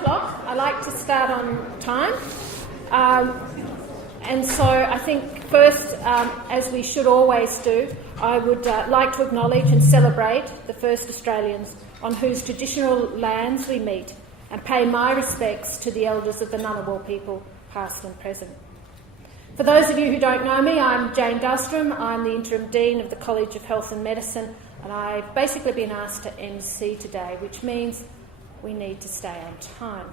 o'clock. I like to start on time. And so I think first, as we should always do, I would like to acknowledge and celebrate the first Australians on whose traditional lands we meet, and pay my respects to the elders of the Ngunnawal people, past and present. For those of you who don't know me, I'm Jane Dahlstrom. I'm the Interim Dean of the College of Health and Medicine, and I've basically been asked to MC today, which means we need to stay on time.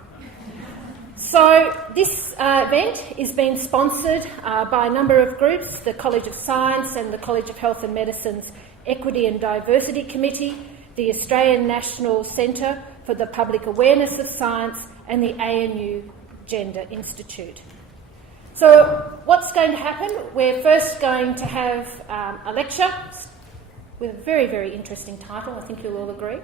So this event is being sponsored by a number of groups, the College of Science and the College of Health and Medicine's Equity and Diversity Committee, the Australian National Centre for the Public Awareness of Science, and the ANU Gender Institute. So what's going to happen? We're first going to have a lecture with a very, very interesting title, I think you'll all agree.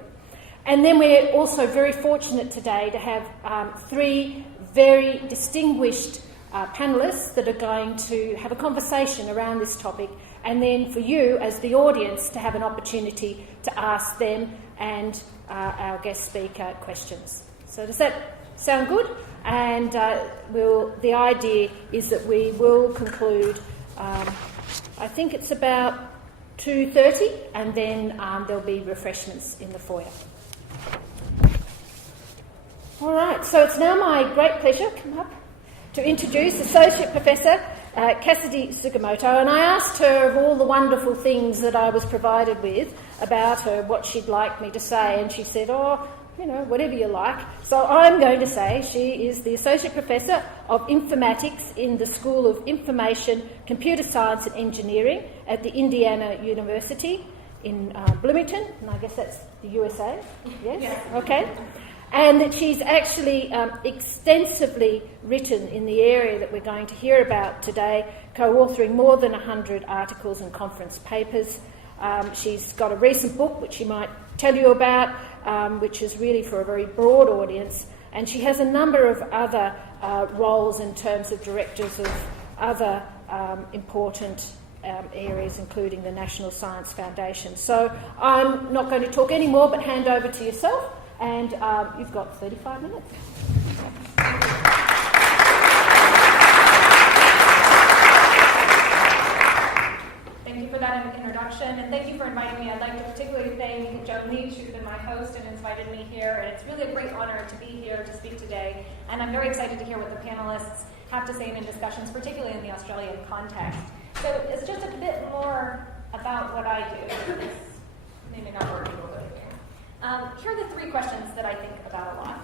And then we're also very fortunate today to have three very distinguished panellists that are going to have a conversation around this topic, and then for you as the audience to have an opportunity to ask them and our guest speaker questions. So does that sound good? And the idea is that we will conclude, I think it's about 2:30, and then there'll be refreshments in the foyer. All right, so it's now my great pleasure, come up, to introduce Associate Professor Cassidy Sugimoto, and I asked her of all the wonderful things that I was provided with about her, what she'd like me to say, and she said, whatever you like. So I'm going to say she is the Associate Professor of Informatics in the School of Information, Computer Science and Engineering at the Indiana University in Bloomington, and I guess that's the USA, yes? Yeah. Okay. And that she's actually extensively written in the area that we're going to hear about today, co-authoring more than 100 articles and conference papers. She's got a recent book which she might tell you about, which is really for a very broad audience, and she has a number of other roles in terms of directors of other important areas, including the National Science Foundation. So I'm not going to talk any more, but hand over to yourself. And you've got 35 minutes. Thank you for that introduction, and thank you for inviting me. I'd like to particularly thank Joan Leach, who's been my host and invited me here, and it's really a great honor to be here to speak today, and I'm very excited to hear what the panelists have to say in discussions, particularly in the Australian context. So it's just a bit more about what I do. It's maybe not working a little bit. Here are the three questions that I think about a lot.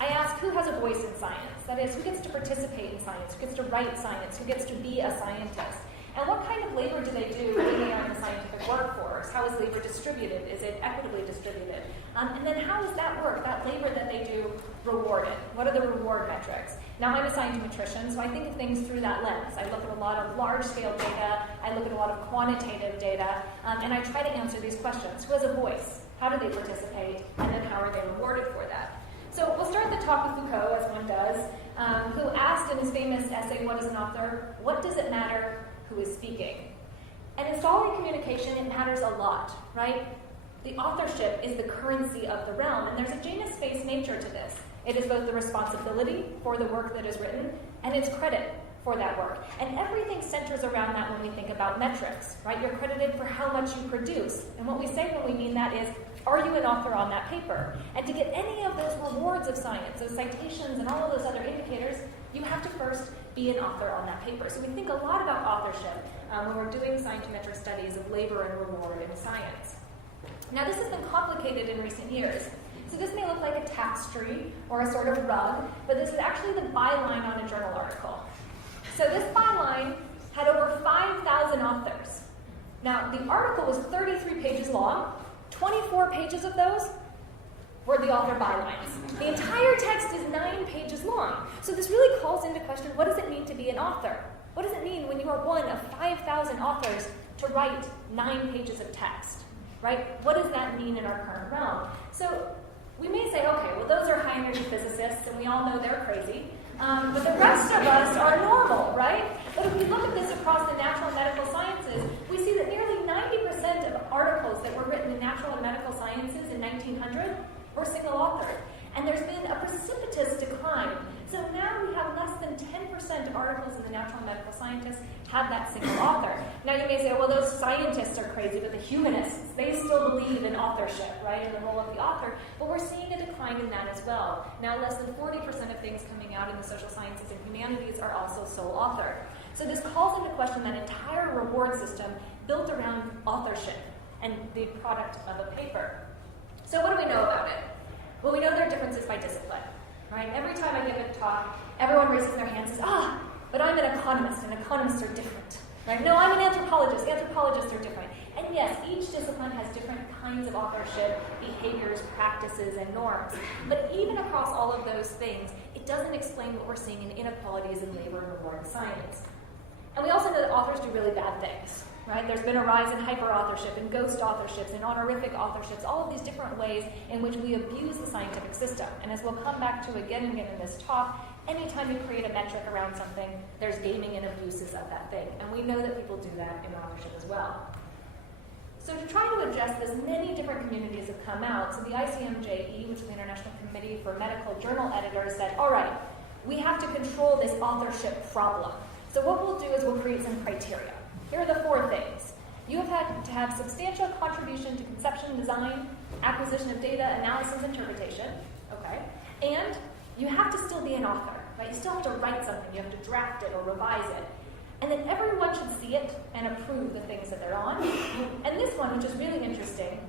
I ask, who has a voice in science? That is, who gets to participate in science? Who gets to write science? Who gets to be a scientist? And what kind of labor do they do when they are in the scientific workforce? How is labor distributed? Is it equitably distributed? And then how does that work, that labor that they do, rewarded? What are the reward metrics? Now, I'm a scientometrician, so I think of things through that lens. I look at a lot of large-scale data, I look at a lot of quantitative data, and I try to answer these questions. Who has a voice? How do they participate? And then how are they rewarded for that? So we'll start the talk with Foucault, as one does, who asked in his famous essay, What is an Author? What does it matter who is speaking? And in scholarly communication, it matters a lot, right? The authorship is the currency of the realm, and there's a genus-based nature to this. It is both the responsibility for the work that is written, and it's credit for that work. And everything centers around that when we think about metrics, right? You're credited for how much you produce. And what we say when we mean that is, are you an author on that paper? And to get any of those rewards of science, those citations and all of those other indicators, you have to first be an author on that paper. So we think a lot about authorship when we're doing scientometric studies of labor and reward in science. Now, this has been complicated in recent years. So this may look like a tapestry or a sort of rug, but this is actually the byline on a journal article. So this byline had over 5,000 authors. Now, the article was 33 pages long. 24 pages of those were the author bylines. The entire text is 9 pages long. So this really calls into question, what does it mean to be an author? What does it mean when you are one of 5,000 authors to write 9 pages of text, right? What does that mean in our current realm? So we may say, okay, well, those are high-energy physicists, and we all know they're crazy. But the rest of us are normal, right? But if we look at this across the natural and medical sciences, we see that nearly 90% of articles that were written in natural and medical sciences in 1900 were single-authored. And there's been a precipitous have that single author. Now you may say, well, those scientists are crazy, but the humanists, they still believe in authorship, right, in the role of the author, but we're seeing a decline in that as well. Now less than 40% of things coming out in the social sciences and humanities are also sole author. So this calls into question that entire reward system built around authorship and the product of a paper. So what do we know about it? Well, we know there are differences by discipline, right? Every time I give a talk, everyone raises their hand and says, but I'm an economist, and economists are different, right? No, I'm an anthropologist, anthropologists are different. And yes, each discipline has different kinds of authorship, behaviors, practices, and norms. But even across all of those things, it doesn't explain what we're seeing in inequalities in labor and reward science. And we also know that authors do really bad things, right? There's been a rise in hyper-authorship and ghost authorships and honorific authorships, all of these different ways in which we abuse the scientific system. And as we'll come back to again and again in this talk, anytime you create a metric around something, there's gaming and abuses of that thing. And we know that people do that in authorship as well. So to try to address this, many different communities have come out. So the ICMJE, which is the International Committee for Medical Journal Editors, said, all right, we have to control this authorship problem. So what we'll do is we'll create some criteria. Here are the 4 things. You have had to have substantial contribution to conception, design, acquisition of data, analysis, interpretation, okay? And you have to still be an author, right? You still have to write something. You have to draft it or revise it. And then everyone should see it and approve the things that they're on. And this one, which is really interesting,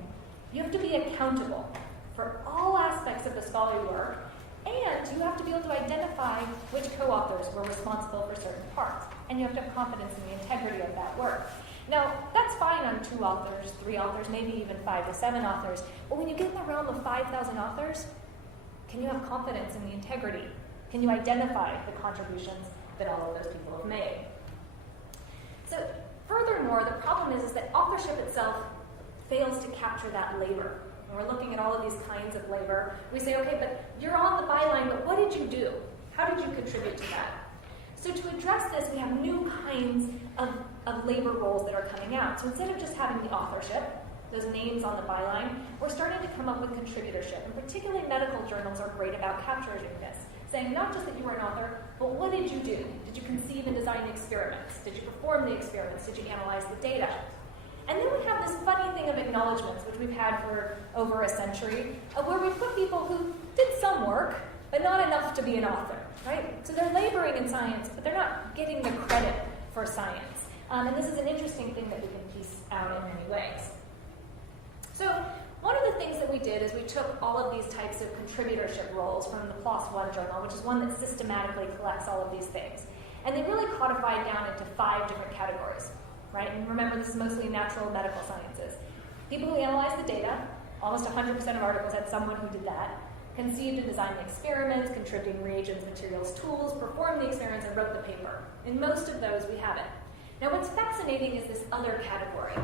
you have to be accountable for all aspects of the scholarly work, and you have to be able to identify which co-authors were responsible for certain parts. And you have to have confidence in the integrity of that work. Now, that's fine on 2 authors, 3 authors, maybe even 5 to 7 authors. But when you get in the realm of 5,000 authors, can you have confidence in the integrity? Can you identify the contributions that all of those people have made? So, furthermore, the problem is that authorship itself fails to capture that labor. When we're looking at all of these kinds of labor, we say, okay, but you're on the byline, but what did you do? How did you contribute to that? So to address this, we have new kinds of labor roles that are coming out. So instead of just having the authorship, those names on the byline, we're starting to come up with contributorship. And particularly medical journals are great about capturing this, saying not just that you were an author, but what did you do? Did you conceive and design the experiments? Did you perform the experiments? Did you analyze the data? And then we have this funny thing of acknowledgments, which we've had for over a century, where we put people who did some work, but not enough to be an author, right? So they're laboring in science, but they're not getting the credit for science. And this is an interesting thing that we can piece out in many ways. So one of the things that we did is we took all of these types of contributorship roles from the PLOS One journal, which is one that systematically collects all of these things. And they really codified down into 5 different categories, right? And remember, this is mostly natural medical sciences. People who analyze the data, almost 100% of articles had someone who did that, conceived and designed the experiments, contributing reagents, materials, tools, performed the experiments, and wrote the paper. In most of those, we have it. Now, what's fascinating is this other category,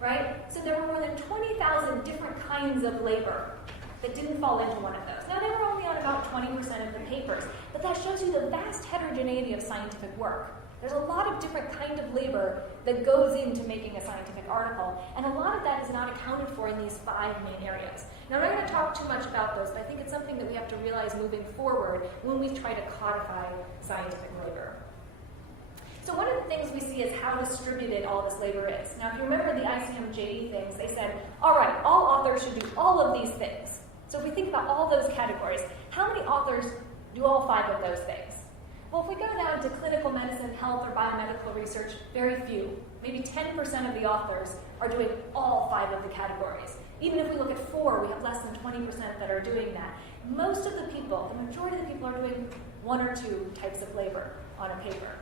right? So there were more than 20,000 different kinds of labor that didn't fall into one of those. Now, they were only on about 20% of the papers, but that shows you the vast heterogeneity of scientific work. There's a lot of different kind of labor that goes into making a scientific article, and a lot of that is not accounted for in these 5 main areas. Now, I'm not going to talk too much about those, but I think it's something that we have to realize moving forward when we try to codify scientific labor. So one of the things we see is how distributed all this labor is. Now, if you remember the ICMJE things, they said, all right, all authors should do all of these things. So if we think about all those categories, how many authors do all 5 of those things? Well, if we go down to clinical medicine, health, or biomedical research, very few. Maybe 10% of the authors are doing all 5 of the categories. Even if we look at 4, we have less than 20% that are doing that. Most of the people, the majority of the people, are doing 1 or 2 types of labor on a paper.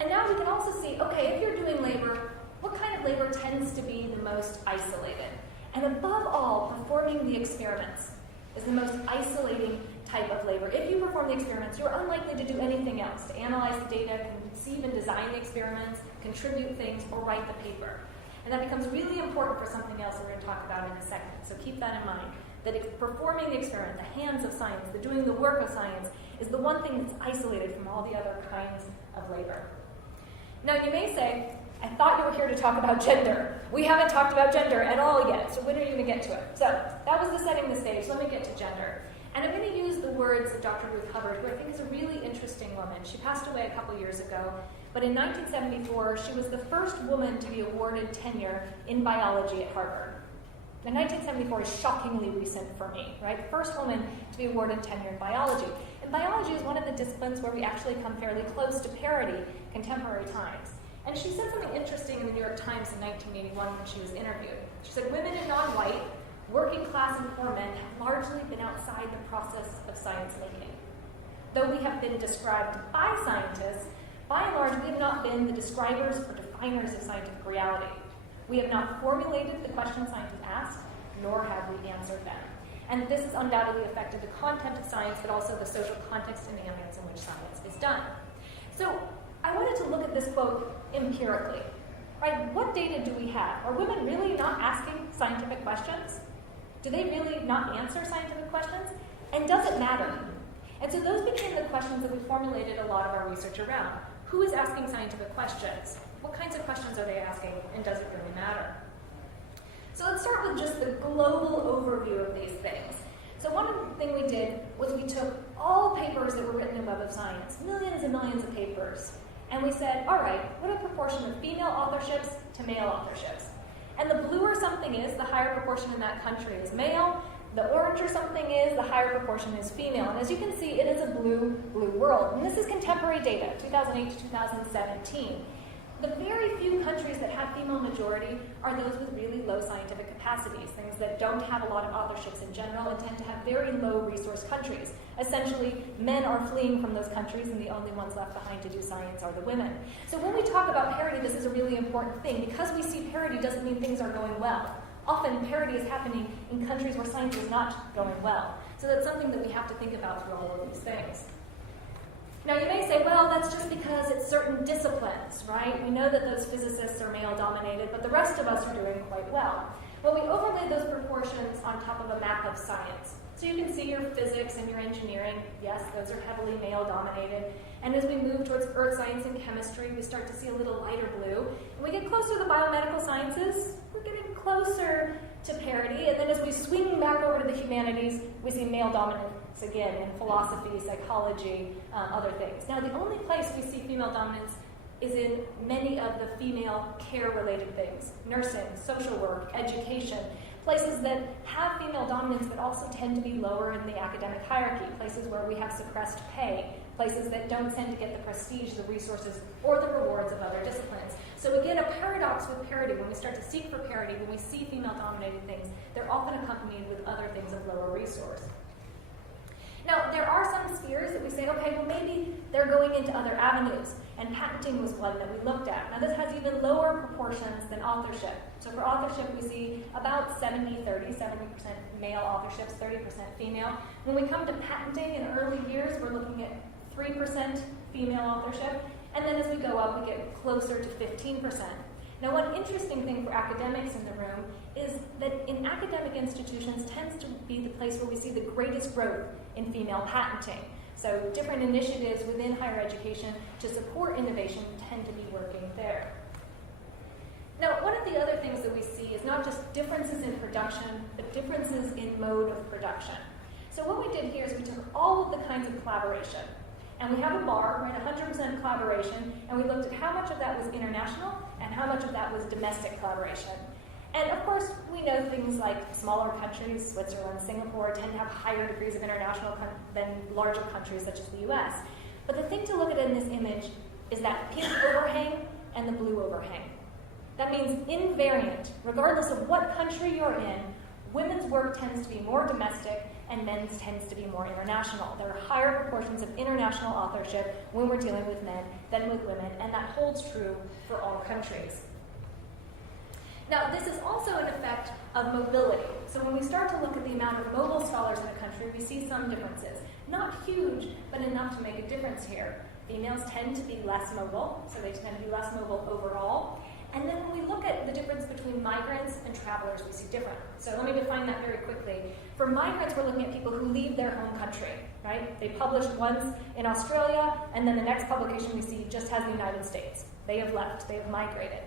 And now we can also see, okay, if you're doing labor, what kind of labor tends to be the most isolated? And above all, performing the experiments is the most isolating type of labor. If you perform the experiments, you're unlikely to do anything else, to analyze the data, conceive and design the experiments, contribute things, or write the paper. And that becomes really important for something else we're going to talk about in a second. So keep that in mind, that performing the experiment, the hands of science, the doing the work of science, is the one thing that's isolated from all the other kinds of labor. Now, you may say, I thought you were here to talk about gender. We haven't talked about gender at all yet, so when are you going to get to it? So that was the setting the stage. Let me get to gender. And I'm going to use the words of Dr. Ruth Hubbard, who I think is a really interesting woman. She passed away a couple years ago, but in 1974, she was the first woman to be awarded tenure in biology at Harvard. Now, 1974 is shockingly recent for me, right? First woman to be awarded tenure in biology. And biology is one of the disciplines where we actually come fairly close to parity in contemporary times. And she said something interesting in the New York Times in 1981 when she was interviewed. She said, women and non-white, working class and poor men have largely been outside the process of science making. Though we have been described by scientists, by and large, we have not been the describers or definers of scientific reality. We have not formulated the questions scientists ask, nor have we answered them. And this has undoubtedly affected the content of science, but also the social context and ambience in which science is done. So I wanted to look at this quote empirically. Right? What data do we have? Are women really not asking scientific questions? Do they really not answer scientific questions? And does it matter? And so those became the questions that we formulated a lot of our research around. Who is asking scientific questions? What kinds of questions are they asking, and does it really matter? So let's start with just the global overview of these things. So one thing we did was we took all papers that were written in Web of Science, millions and millions of papers, and we said, all right, what a proportion of female authorships to male authorships? And the bluer something is, the higher proportion in that country is male. The oranger something is, the higher proportion is female. And as you can see, it is a blue world. And this is contemporary data, 2008 to 2017. The very few countries that have female majority are those with really low scientific capacities, things that don't have a lot of authorships in general and tend to have very low resource countries. Essentially, men are fleeing from those countries, and the only ones left behind to do science are the women. So when we talk about parity, this is a really important thing. Because we see parity doesn't mean things are going well. Often parity is happening in countries where science is not going well. So that's something that we have to think about through all of these things. Now you may say, well, that's just because it's certain disciplines, right? We know that those physicists are male-dominated, but the rest of us are doing quite well. Well, we overlaid those proportions on top of a map of science. So you can see your physics and your engineering. Yes, those are heavily male-dominated. And as we move towards earth science and chemistry, we start to see a little lighter blue. And we get closer to the biomedical sciences, we're getting closer to parity. And then as we swing back over to the humanities, we see male dominance again in philosophy, psychology, other things. Now, the only place we see female dominance is in many of the female care-related things, nursing, social work, education, places that have female dominance but also tend to be lower in the academic hierarchy, places where we have suppressed pay, places that don't tend to get the prestige, the resources, or the rewards of other disciplines. So again, a paradox with parity. When we start to seek for parity, when we see female-dominated things, they're often accompanied with other things of lower resource. Now, there are some spheres that we say, okay, well, maybe they're going into other avenues, and patenting was one that we looked at. Now, this has even lower proportions than authorship. So for authorship, we see about 70-30, 70% male authorships, 30% female. When we come to patenting in early years, we're looking at 3% female authorship, and then as we go up, we get closer to 15%. Now, one interesting thing for academics in the room is that in academic institutions tends to be the place where we see the greatest growth in female patenting. So different initiatives within higher education to support innovation tend to be working there. Now, one of the other things that we see is not just differences in production, but differences in mode of production. So what we did here is we took all of the kinds of collaboration, and we have a bar, right, 100% collaboration, and we looked at how much of that was international and how much of that was domestic collaboration. And of course, we know things like smaller countries, Switzerland, Singapore, tend to have higher degrees of international than larger countries such as the US. But the thing to look at in this image is that pink overhang and the blue overhang. That means invariant. Regardless of what country you're in, women's work tends to be more domestic and men's tends to be more international. There are higher proportions of international authorship when we're dealing with men than with women, and that holds true for all countries. Now, this is also an effect of mobility. So when we start to look at the amount of mobile scholars in a country, we see some differences. Not huge, but enough to make a difference here. Females tend to be less mobile, so they tend to be less mobile overall. And then when we look at the difference between migrants and travelers, we see different. So let me define that very quickly. For migrants, we're looking at people who leave their home country, right? They published once in Australia, and then the next publication we see just has the United States. They have left, they have migrated.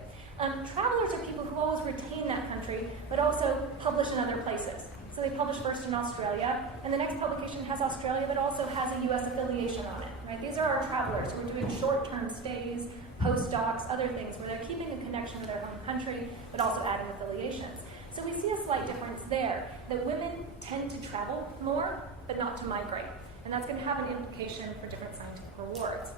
Travelers are people who always retain that country, but also publish in other places. So they publish first in Australia, and the next publication has Australia, but also has a US affiliation on it, right? These are our travelers who are doing short-term stays, postdocs, other things, where they're keeping a connection with their home country, but also adding affiliations. So we see a slight difference there, that women tend to travel more, but not to migrate. And that's going to have an implication for different scientific rewards.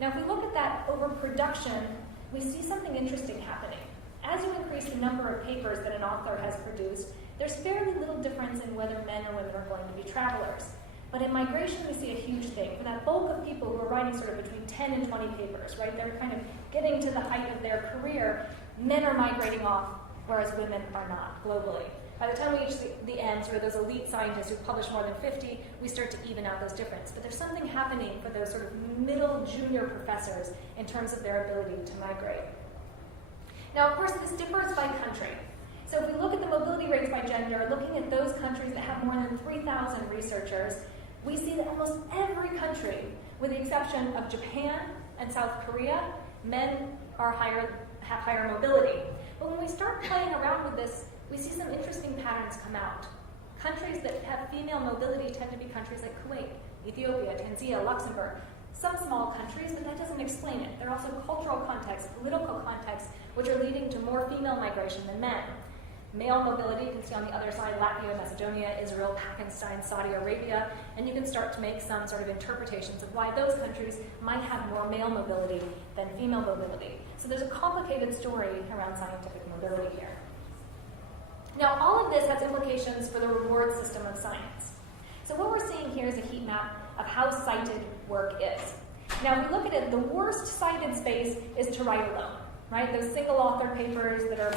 Now, if we look at that overproduction, we see something interesting happening. As you increase the number of papers that an author has produced, there's fairly little difference in whether men or women are going to be travelers. But in migration, we see a huge thing. For that bulk of people who are writing sort of between 10 and 20 papers, right? They're kind of getting to the height of their career. Men are migrating off, whereas women are not globally. By the time we reach the end, sort of those elite scientists who publish more than 50, we start to even out those differences. But there's something happening for those sort of middle junior professors in terms of their ability to migrate. Now, of course, this differs by country. So if we look at the mobility rates by gender, looking at those countries that have more than 3,000 researchers, we see that almost every country, with the exception of Japan and South Korea, men have higher mobility. But when we start playing around with this, we see some interesting patterns come out. Countries that have female mobility tend to be countries like Kuwait, Ethiopia, Tanzania, Luxembourg. Some small countries, but that doesn't explain it. There are also cultural contexts, political contexts, which are leading to more female migration than men. Male mobility, you can see on the other side, Latvia, Macedonia, Israel, Pakistan, Saudi Arabia, and you can start to make some sort of interpretations of why those countries might have more male mobility than female mobility. So there's a complicated story around scientific mobility here. Now, all of this has implications for the reward system of science. So what we're seeing here is a heat map of how cited work is. Now, if we look at it, the worst cited space is to write alone, right? Those single author papers that are,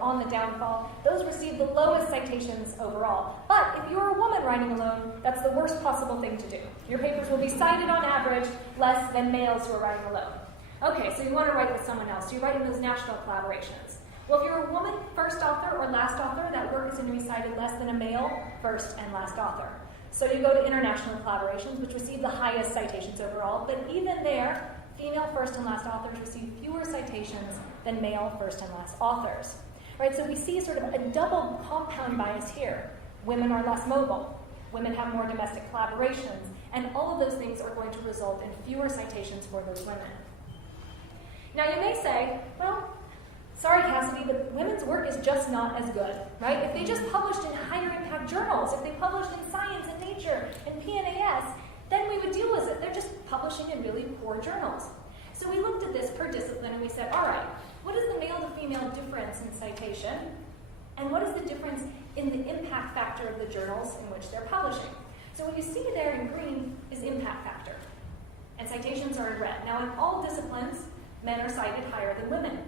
on the downfall, those receive the lowest citations overall. But if you're a woman writing alone, that's the worst possible thing to do. Your papers will be cited on average less than males who are writing alone. Okay, so you want to write with someone else. So you write in those national collaborations. Well, if you're a woman first author or last author, that work is going to be cited less than a male first and last author. So you go to international collaborations, which receive the highest citations overall, but even there, female first and last authors receive fewer citations than male first and last authors. Right, so we see sort of a double compound bias here. Women are less mobile. Women have more domestic collaborations. And all of those things are going to result in fewer citations for those women. Now you may say, well, sorry, Cassidy, but women's work is just not as good, right? If they just published in higher impact journals, if they published in Science and Nature and PNAS, then we would deal with it. They're just publishing in really poor journals. So we looked at this per discipline and we said, all right, what is the male to female difference in citation? And what is the difference in the impact factor of the journals in which they're publishing? So what you see there in green is impact factor. And citations are in red. Now in all disciplines, men are cited higher than women.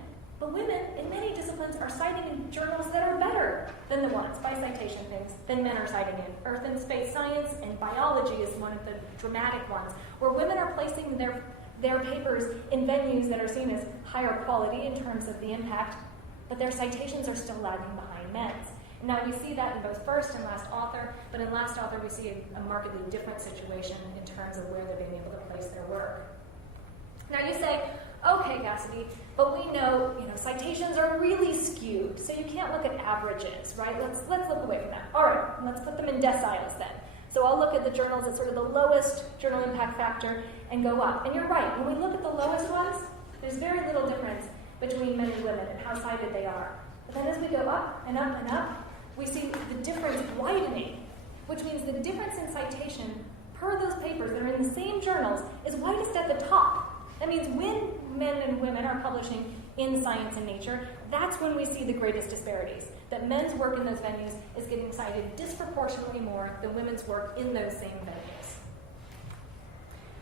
But women, in many disciplines, are citing in journals that are better than the ones, by citation things, than men are citing in. Earth and space science and biology is one of the dramatic ones, where women are placing their papers in venues that are seen as higher quality in terms of the impact, but their citations are still lagging behind men's. Now, we see that in both first and last author, but in last author, we see a markedly different situation in terms of where they're being able to place their work. Now, you say, okay, Cassidy, but we know, citations are really skewed, so you can't look at averages, right? Let's look away from that. All right, let's put them in deciles then. So I'll look at the journals at sort of the lowest journal impact factor and go up. And you're right, when we look at the lowest ones, there's very little difference between men and women and how cited they are. But then as we go up and up and up, we see the difference widening, which means the difference in citation per those papers that are in the same journals is widest at the top. That means when men and women are publishing in Science and Nature, that's when we see the greatest disparities. That men's work in those venues is getting cited disproportionately more than women's work in those same venues.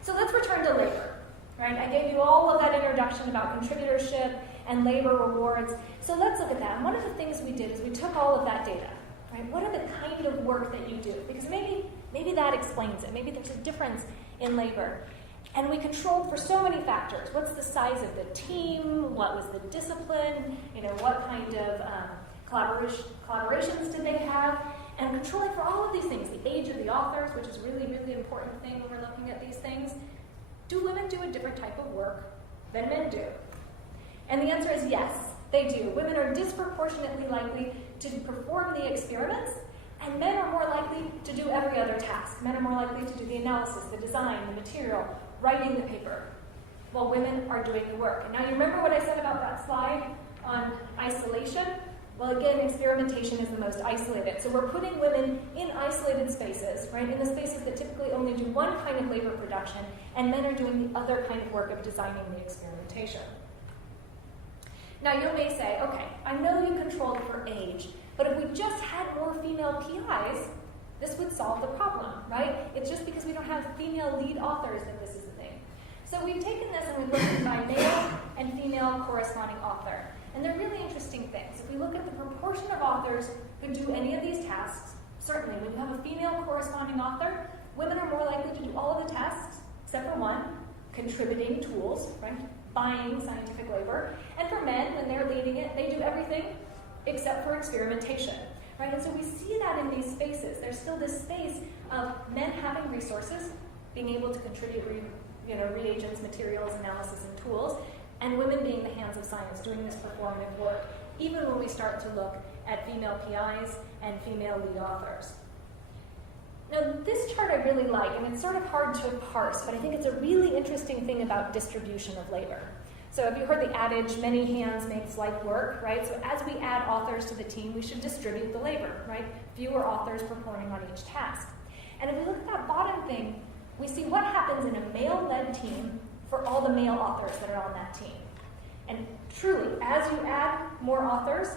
So let's return to labor. Right? I gave you all of that introduction about contributorship and labor rewards. So let's look at that. And one of the things we did is we took all of that data. Right? What are the kind of work that you do? Because maybe that explains it. Maybe there's a difference in labor. And we controlled for so many factors. What's the size of the team? What was the discipline? What kind of collaborations did they have? And controlling for all of these things. The age of the authors, which is really, really important thing when we're looking at these things. Do women do a different type of work than men do? And the answer is yes, they do. Women are disproportionately likely to perform the experiments And men are more likely to do every other task. Men are more likely to do the analysis, the design, the material, writing the paper, while women are doing the work. And now you remember what I said about that slide on isolation? Well, again, experimentation is the most isolated. So we're putting women in isolated spaces, right? In the spaces that typically only do one kind of labor production, and men are doing the other kind of work of designing the experimentation. Now you may say, okay, I know you controlled for age, but if we just had more female PIs, this would solve the problem, right? It's just because we don't have female lead authors that this is a thing. So we've taken this and we've looked at by male and female corresponding author. And they're really interesting things. If we look at the proportion of authors who do any of these tasks, certainly when you have a female corresponding author, women are more likely to do all of the tasks, except for one, contributing tools, right? Buying scientific labor. And for men, when they're leading it, they do everything except for experimentation, right? And so we see that in these spaces. There's still this space of men having resources, being able to contribute reagents, materials, analysis, and tools, and women being the hands of science, doing this performative work, even when we start to look at female PIs and female lead authors. Now, this chart I really like, and it's sort of hard to parse, but I think it's a really interesting thing about distribution of labor. So have you heard the adage, many hands makes light work, right? So as we add authors to the team, we should distribute the labor, right? Fewer authors performing on each task. And if we look at that bottom thing, we see what happens in a male-led team for all the male authors that are on that team. And truly, as you add more authors,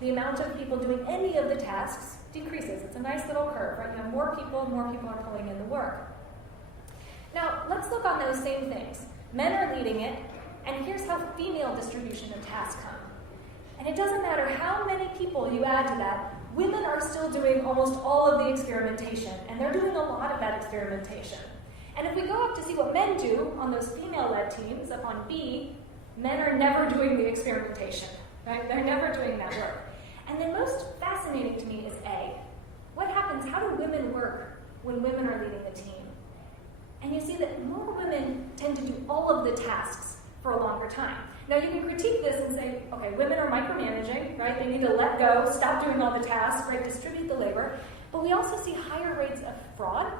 the amount of people doing any of the tasks decreases. It's a nice little curve, right? You have more people are pulling in the work. Now, let's look on those same things. Men are leading it, and here's how female distribution of tasks come. And it doesn't matter how many people you add to that, women are still doing almost all of the experimentation, and they're doing a lot of that experimentation. And if we go up to see what men do on those female-led teams, up on B, men are never doing the experimentation, right? They're never doing that work. And then most fascinating to me is A. What happens? How do women work when women are leading the team? And you see that more women tend to do all of the tasks for a longer time. Now you can critique this and say, okay, women are micromanaging, right? They need to let go, stop doing all the tasks, right? Distribute the labor. But we also see higher rates of fraud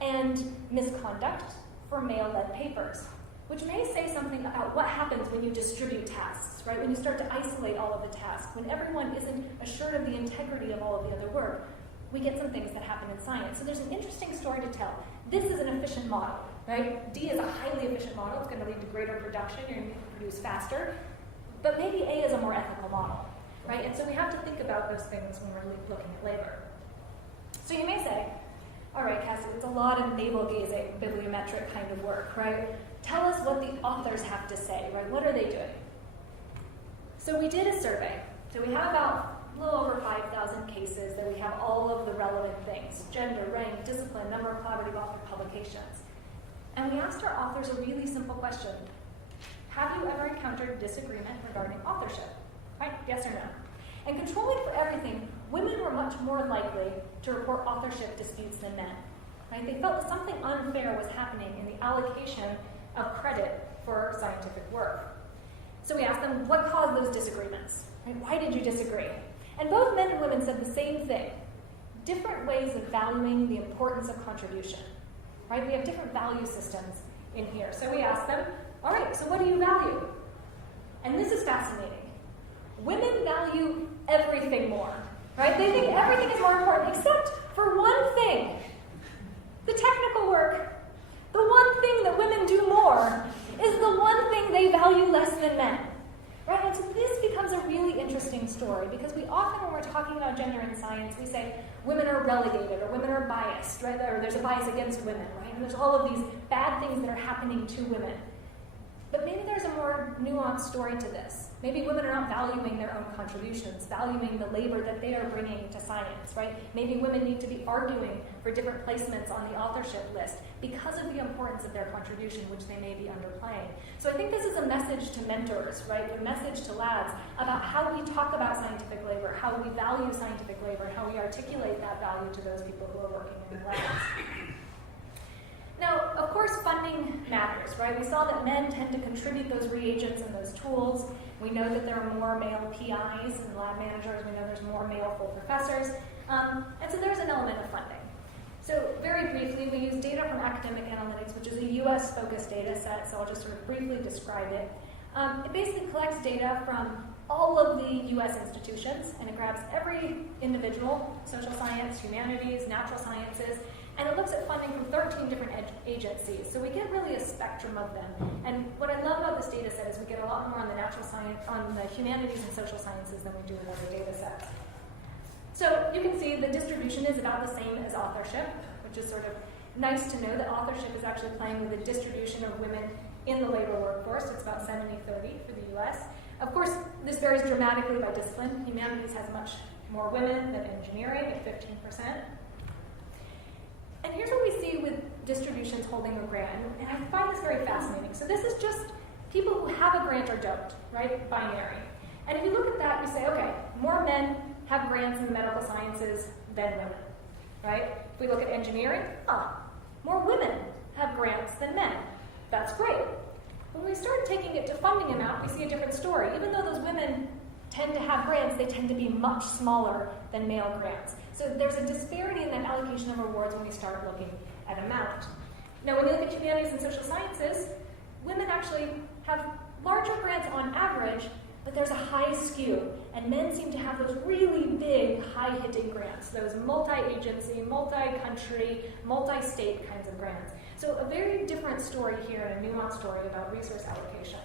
and misconduct for male-led papers, which may say something about what happens when you distribute tasks, right? When you start to isolate all of the tasks, when everyone isn't assured of the integrity of all of the other work, we get some things that happen in science. So there's an interesting story to tell. This is an efficient model, right? D is a highly efficient model. It's going to lead to greater production. You're going to produce faster. But maybe A is a more ethical model, right? And so we have to think about those things when we're looking at labor. So you may say, all right, Cassidy, it's a lot of navel-gazing, bibliometric kind of work, right? Tell us what the authors have to say, right? What are they doing? So we did a survey. So we have about a little over 5,000 cases that we have all of the relevant things: gender, rank, discipline, number of collaborative author publications. And we asked our authors a really simple question. Have you ever encountered disagreement regarding authorship? Right? Yes or no? And controlling for everything, women were much more likely to report authorship disputes than men. Right? They felt something unfair was happening in the allocation of credit for scientific work. So we asked them, what caused those disagreements? Right? Why did you disagree? And both men and women said the same thing. Different ways of valuing the importance of contribution. Right? We have different value systems in here. So we asked them, all right, so what do you value? And this is fascinating. Women value everything more. Right? They think everything is more important except for one thing. The technical work. The one thing that women do more is the one thing they value less than men. Right? And so this becomes a really interesting story because we often, when we're talking about gender in science, we say women are relegated or women are biased, right? Or there's a bias against women, right? And there's all of these bad things that are happening to women. But maybe there's a more nuanced story to this. Maybe women are not valuing their own contributions, valuing the labor that they are bringing to science, right? Maybe women need to be arguing for different placements on the authorship list because of the importance of their contribution, which they may be underplaying. So I think this is a message to mentors, right? A message to labs about how we talk about scientific labor, how we value scientific labor, and how we articulate that value to those people who are working in the labs. Now, of course, funding matters, right? We saw that men tend to contribute those reagents and those tools. We know that there are more male PIs and lab managers. We know there's more male full professors. And so there's an element of funding. So very briefly, we use data from academic analytics, which is a US-focused data set, so I'll just sort of briefly describe it. It basically collects data from all of the US institutions, and it grabs every individual, social science, humanities, natural sciences, and it looks at funding from 13 different agencies. So we get really a spectrum of them. And what I love about this data set is we get a lot more on the natural science, on the humanities and social sciences than we do with other data sets. So you can see the distribution is about the same as authorship, which is sort of nice to know that authorship is actually playing with the distribution of women in the labor workforce. It's about 70-30 for the US. Of course, this varies dramatically by discipline. Humanities has much more women than engineering at 15%. And here's what we see with distributions holding a grant, and I find this very fascinating. So this is just people who have a grant or don't, right? Binary. And if you look at that, you say, okay, more men have grants in the medical sciences than women, right? If we look at engineering, more women have grants than men. That's great. When we start taking it to funding amount, we see a different story. Even though those women tend to have grants, they tend to be much smaller than male grants. So there's a disparity in that allocation of awards when we start looking at amount. Now, when you look at humanities and social sciences, women actually have larger grants on average, but there's a high skew, and men seem to have those really big, high-hitting grants, those multi-agency, multi-country, multi-state kinds of grants. So a very different story here and a nuanced story about resource allocation.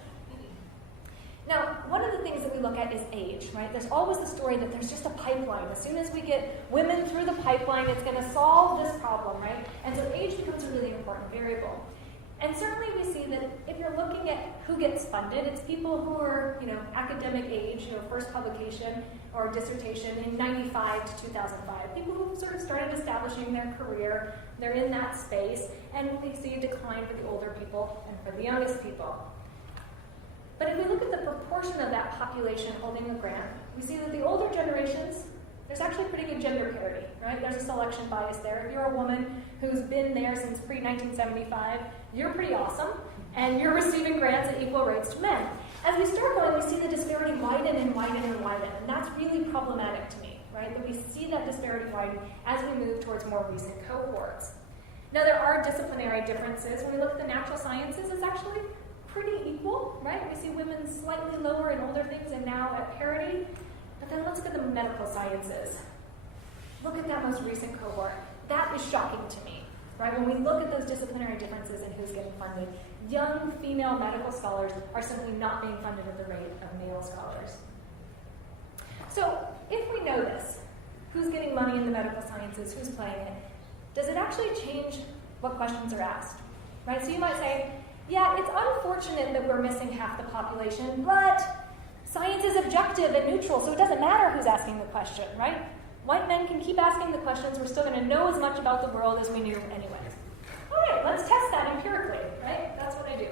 Now, one of the things that we look at is age, right? There's always the story that there's just a pipeline. As soon as we get women through the pipeline, it's going to solve this problem, right? And so age becomes a really important variable. And certainly we see that if you're looking at who gets funded, it's people who are, academic age, first publication or dissertation in 95 to 2005. People who sort of started establishing their career, they're in that space, and we see a decline for the older people and for the youngest people. But if we look at the proportion of that population holding a grant, we see that the older generations, there's actually pretty good gender parity, right? There's a selection bias there. If you're a woman who's been there since pre-1975, you're pretty awesome, and you're receiving grants at equal rates to men. As we start going, we see the disparity widen and widen and widen, and that's really problematic to me, right? That we see that disparity widen as we move towards more recent cohorts. Now, there are disciplinary differences. When we look at the natural sciences, it's actually pretty equal, right? We see women slightly lower in older things and now at parity. But then let's look at the medical sciences. Look at that most recent cohort. That is shocking to me, right? When we look at those disciplinary differences and who's getting funded, young female medical scholars are simply not being funded at the rate of male scholars. So if we know this, who's getting money in the medical sciences, who's playing it, does it actually change what questions are asked, right? So you might say, yeah, it's unfortunate that we're missing half the population, but science is objective and neutral, so it doesn't matter who's asking the question, right? White men can keep asking the questions. We're still going to know as much about the world as we knew anyways. All right, let's test that empirically, right? That's what I do.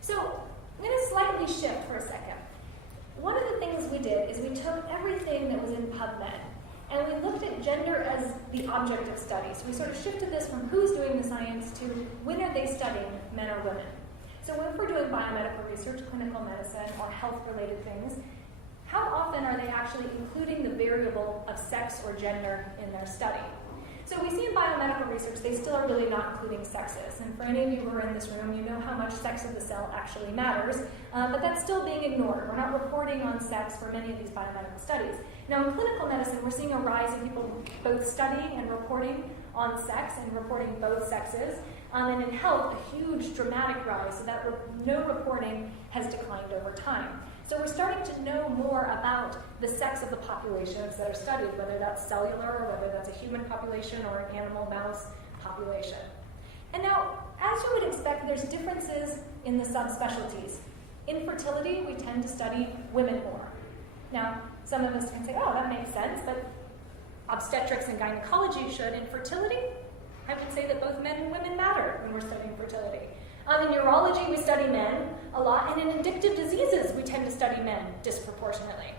So I'm going to slightly shift for a second. One of the things we did is we took everything that was in PubMed, and we looked at gender as the object of study. So we sort of shifted this from who's doing the science to when are they studying, men or women. So if we're doing biomedical research, clinical medicine, or health-related things, how often are they actually including the variable of sex or gender in their study? So we see in biomedical research, they still are really not including sexes. And for any of you who are in this room, you know how much sex of the cell actually matters, but that's still being ignored. We're not reporting on sex for many of these biomedical studies. Now in clinical medicine, we're seeing a rise in people both studying and reporting on sex and reporting both sexes. And in health, a huge dramatic rise, so that no reporting has declined over time. So we're starting to know more about the sex of the populations that are studied, whether that's cellular or whether that's a human population or an animal mouse population. And now, as you would expect, there's differences in the subspecialties. In fertility, we tend to study women more. Now, some of us can say, oh, that makes sense, but obstetrics and gynecology should. In fertility, I would say that both men and women matter when we're studying fertility. In urology, we study men a lot, and in addictive diseases, we tend to study men disproportionately.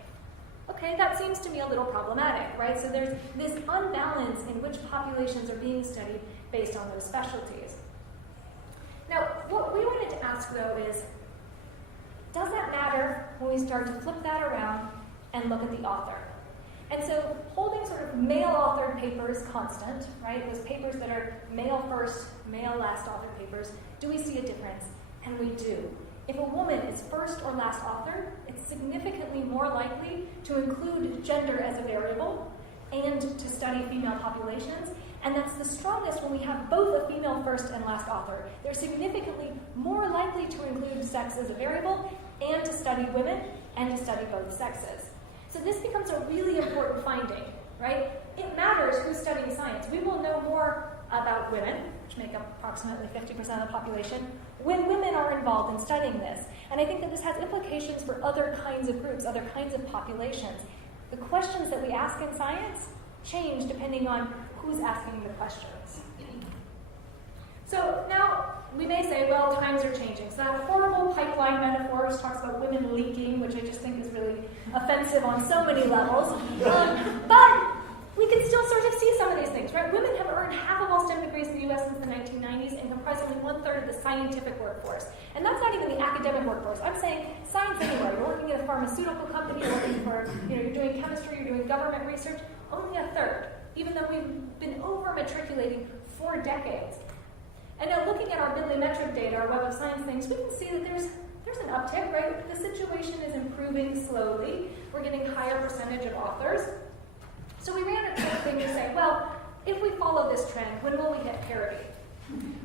Okay, that seems to me a little problematic, right? So there's this unbalance in which populations are being studied based on those specialties. Now, what we wanted to ask, though, is, does that matter when we start to flip that around and look at the author? And so holding sort of male-authored papers constant, right, those papers that are male first, male last authored papers, do we see a difference? And we do. If a woman is first or last author, it's significantly more likely to include gender as a variable and to study female populations. And that's the strongest when we have both a female first and last author. They're significantly more likely to include sex as a variable and to study women and to study both sexes. So this becomes a really important finding, right? It matters who's studying science. We will know more about women, which make up approximately 50% of the population, when women are involved in studying this. And I think that this has implications for other kinds of groups, other kinds of populations. The questions that we ask in science change depending on who's asking the questions. So now we may say, well, times are changing. So that horrible pipeline metaphor just talks about women leaking, which I just think is really offensive on so many levels. But we can still sort of see some of these things, right? Women have earned half of all STEM degrees in the U.S. since the 1990s and comprise only 1/3 of the scientific workforce. And that's not even the academic workforce. I'm saying science anywhere. You're working at a pharmaceutical company, you're working for, you're doing chemistry, you're doing government research, only 1/3, even though we've been over-matriculating for decades. And now looking at our bibliometric data, our Web of Science things, we can see that there's an uptick, right? The situation is improving slowly. We're getting higher percentage of authors. So we ran a thing to say, well, if we follow this trend, when will we hit parity?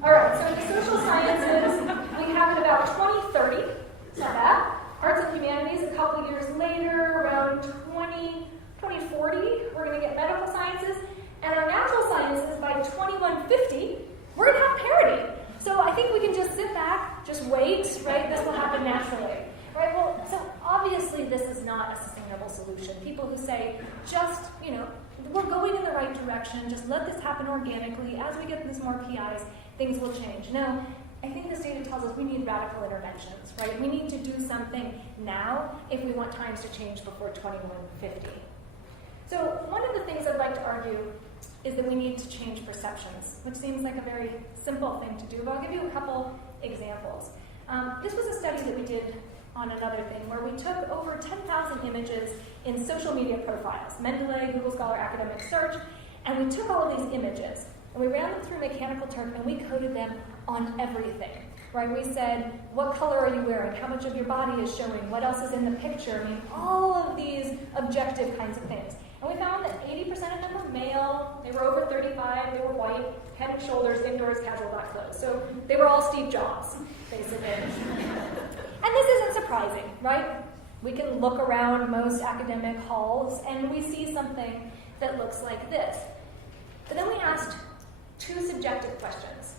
All right, so in the social sciences, we have it about 2030. It's not bad. Arts and humanities, a couple years later, around 2040, we're going to get medical sciences. And our natural sciences, by 2150, we're going to have parity. So I think we can just sit back, just wait, right? This will happen naturally. Right? Well, so obviously this is not a sustainable solution. People who say, just, we're going in the right direction, just let this happen organically. As we get these more PIs, things will change. No, I think this data tells us we need radical interventions, right? We need to do something now if we want times to change before 2150. So one of the things I'd like to argue is that we need to change perceptions, which seems like a very simple thing to do, but I'll give you a couple examples. This was a study that we did on another thing where we took over 10,000 images in social media profiles, Mendeley, Google Scholar Academic Search, and we took all of these images and we ran them through Mechanical Turk and we coded them on everything, right? We said, what color are you wearing? How much of your body is showing? What else is in the picture? I mean, all of these objective kinds of things. And we found that 80% of them were male, they were over 35, they were white, head and shoulders, indoors, casual, black clothes. So they were all Steve Jobs, basically. And this isn't surprising, right? We can look around most academic halls and we see something that looks like this. But then we asked two subjective questions.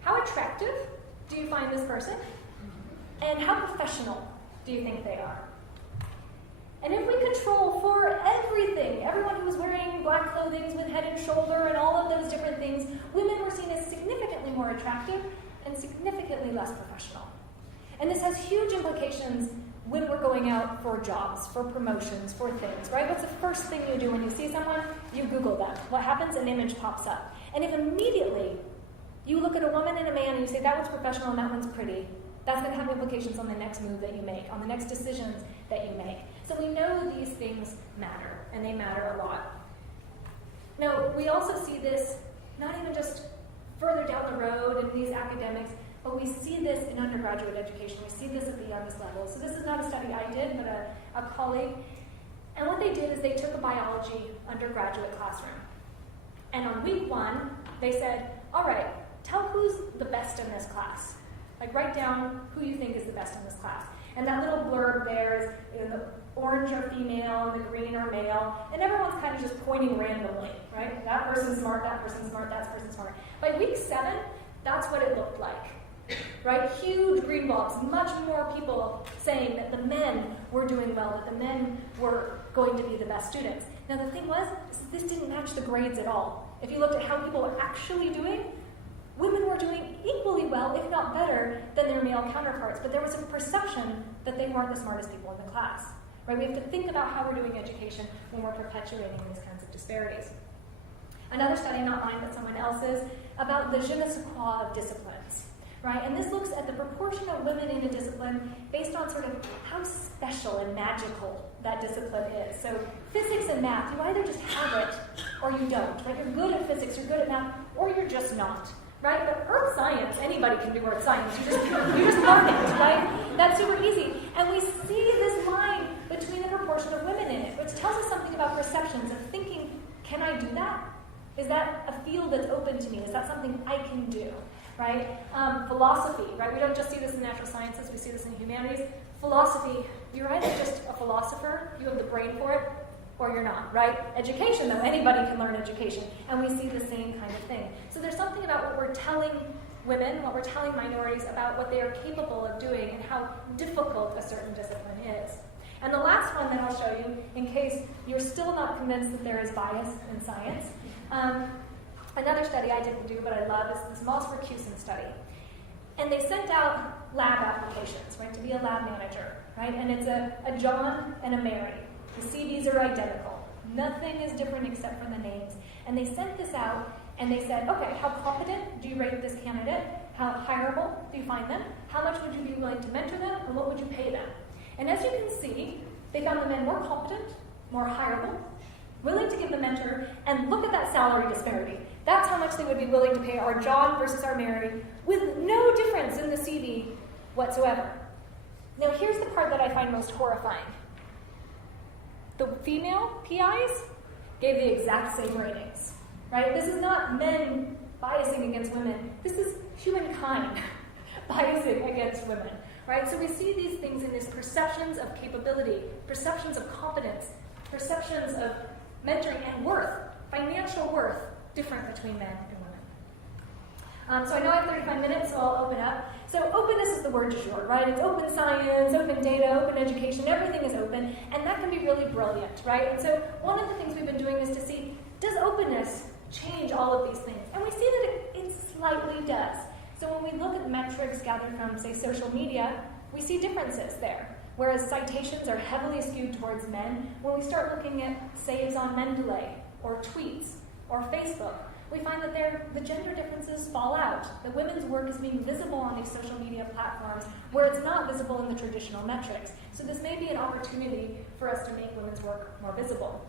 How attractive do you find this person? And how professional do you think they are? And if we control for everything, everyone who was wearing black clothing with head and shoulder and all of those different things, women were seen as significantly more attractive and significantly less professional. And this has huge implications when we're going out for jobs, for promotions, for things, right? What's the first thing you do when you see someone? You Google them. What happens? An image pops up. And if immediately you look at a woman and a man and you say, that one's professional and that one's pretty, that's going to have implications on the next move that you make, on the next decisions that you make. So we know these things matter, and they matter a lot. Now, we also see this not even just further down the road in these academics, but we see this in undergraduate education. We see this at the youngest level. So this is not a study I did, but a colleague. And what they did is they took a biology undergraduate classroom. And on week 1, they said, all right, tell who's the best in this class. Like, write down who you think is the best in this class. And that little blurb there is, the orange are female and the green are male. And everyone's kind of just pointing randomly, right? That person's smart, that person's smart, that person's smart. By week 7, that's what it looked like, right? Huge green bulbs, much more people saying that the men were doing well, that the men were going to be the best students. Now, the thing was, this didn't match the grades at all. If you looked at how people were actually doing, women were doing equally well, if not better, than their male counterparts. But there was a perception that they weren't the smartest people in the class. Right? We have to think about how we're doing education when we're perpetuating these kinds of disparities. Another study, not mine, but someone else's, about the je ne sais quoi of disciplines. Right? And this looks at the proportion of women in a discipline based on sort of how special and magical that discipline is. So physics and math, you either just have it or you don't, right? You're good at physics, you're good at math, or you're just not, right? But earth science, anybody can do earth science. You just learn it, right? That's super easy. And we see this line between the proportion of women in it, which tells us something about perceptions of thinking, can I do that? Is that a field that's open to me? Is that something I can do, right? Philosophy, right? We don't just see this in natural sciences, we see this in humanities. Philosophy, you're either just a philosopher, you have the brain for it, or you're not, right? Education, though, anybody can learn education, and we see the same kind of thing. So there's something about what we're telling women, what we're telling minorities about what they are capable of doing and how difficult a certain discipline is. And the last one that I'll show you, in case you're still not convinced that there is bias in science, another study I didn't do but I love is the Moss-Verkusen study. And they sent out lab applications, right, to be a lab manager, right? And it's a John and a Mary. The CVs are identical. Nothing is different except for the names. And they sent this out, and they said, okay, how competent do you rate this candidate? How hireable do you find them? How much would you be willing to mentor them, and what would you pay them? And as you can see, they found the men more competent, more hireable, willing to give the mentor, and look at that salary disparity. That's how much they would be willing to pay our John versus our Mary, with no difference in the CV whatsoever. Now here's the part that I find most horrifying. The female PIs gave the exact same ratings, right? This is not men biasing against women. This is humankind biasing against women, right? So we see these things in these perceptions of capability, perceptions of competence, perceptions of mentoring and worth, financial worth, different between men and women. So I know I have 35 minutes, so I'll open up. So openness is the word du jour, right? It's open science, open data, open education, everything is open, and that can be really brilliant, right? And so one of the things we've been doing is to see, does openness change all of these things? And we see that it slightly does. So when we look at metrics gathered from, say, social media, we see differences there. Whereas citations are heavily skewed towards men, when we start looking at saves on Mendeley, or tweets, or Facebook, we find that the gender differences fall out. That women's work is being visible on these social media platforms where it's not visible in the traditional metrics. So this may be an opportunity for us to make women's work more visible.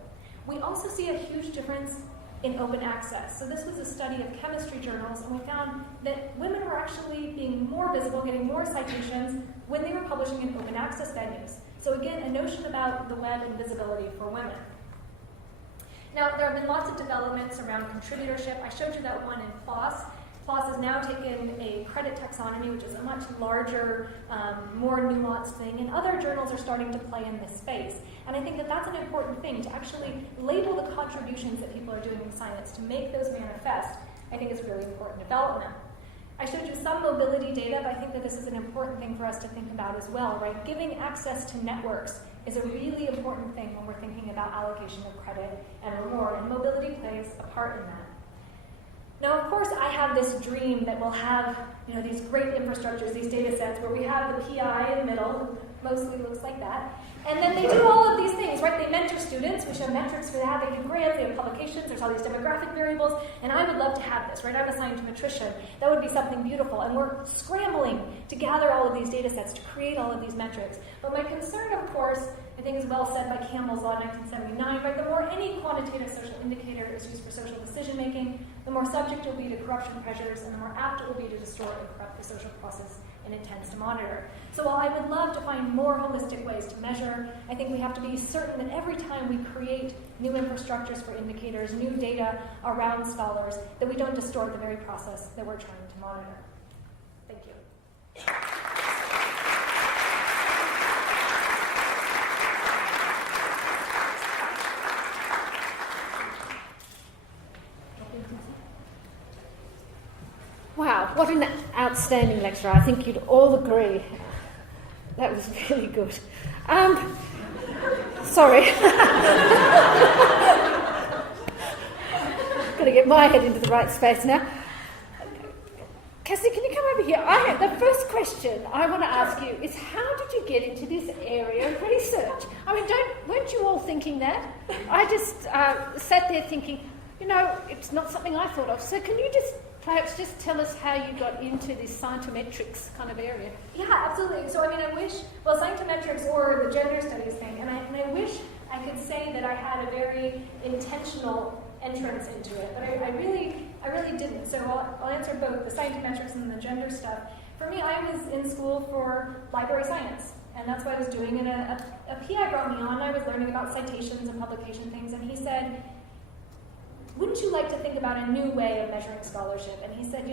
We also see a huge difference in open access. So this was a study of chemistry journals, and we found that women were actually being more visible, getting more citations when they were publishing in open access venues. So again, a notion about the web and visibility for women. Now, there have been lots of developments around contributorship. I showed you that one in PLOS. PLOS has now taken a credit taxonomy, which is a much larger, more nuanced thing, and other journals are starting to play in this space. And I think that that's an important thing, to actually label the contributions that people are doing in science, to make those manifest, I think is a really important development. I showed you some mobility data, but I think that this is an important thing for us to think about as well, right? Giving access to networks is a really important thing when we're thinking about allocation of credit and reward, and mobility plays a part in that. Now, of course, I have this dream that we'll have, these great infrastructures, these data sets, where we have the PI in the middle, who mostly looks like that, and then they do all of these things, right? They mentor students, we show metrics for that, they do grants, they have publications, there's all these demographic variables, and I would love to have this, right? I'm a scientometrician. That would be something beautiful, and we're scrambling to gather all of these data sets, to create all of these metrics. But my concern, of course, I think is well said by Campbell's Law 1979, right? The more any quantitative social indicator is used for social decision-making, the more subject it will be to corruption pressures, and the more apt it will be to distort and corrupt the social process it intends to monitor. So while I would love to find more holistic ways to measure, I think we have to be certain that every time we create new infrastructures for indicators, new data around scholars, that we don't distort the very process that we're trying to monitor. Thank you. Wow, what an outstanding lecture. I think you'd all agree. That was really good. Sorry. Got to get my head into the right space now. Cassie, can you come over here? The first question I want to ask you is, how did you get into this area of research? I mean, weren't you all thinking that? I just sat there thinking, it's not something I thought of. So can you just perhaps just tell us how you got into this scientometrics kind of area. Yeah, absolutely. So, I wish, scientometrics or the gender studies thing, and I wish I could say that I had a very intentional entrance into it, but I really didn't. So I'll answer both the scientometrics and the gender stuff. For me, I was in school for library science, and that's what I was doing. And a PI brought me on. I was learning about citations and publication things, and he said, wouldn't you like to think about a new way of measuring scholarship? And he said,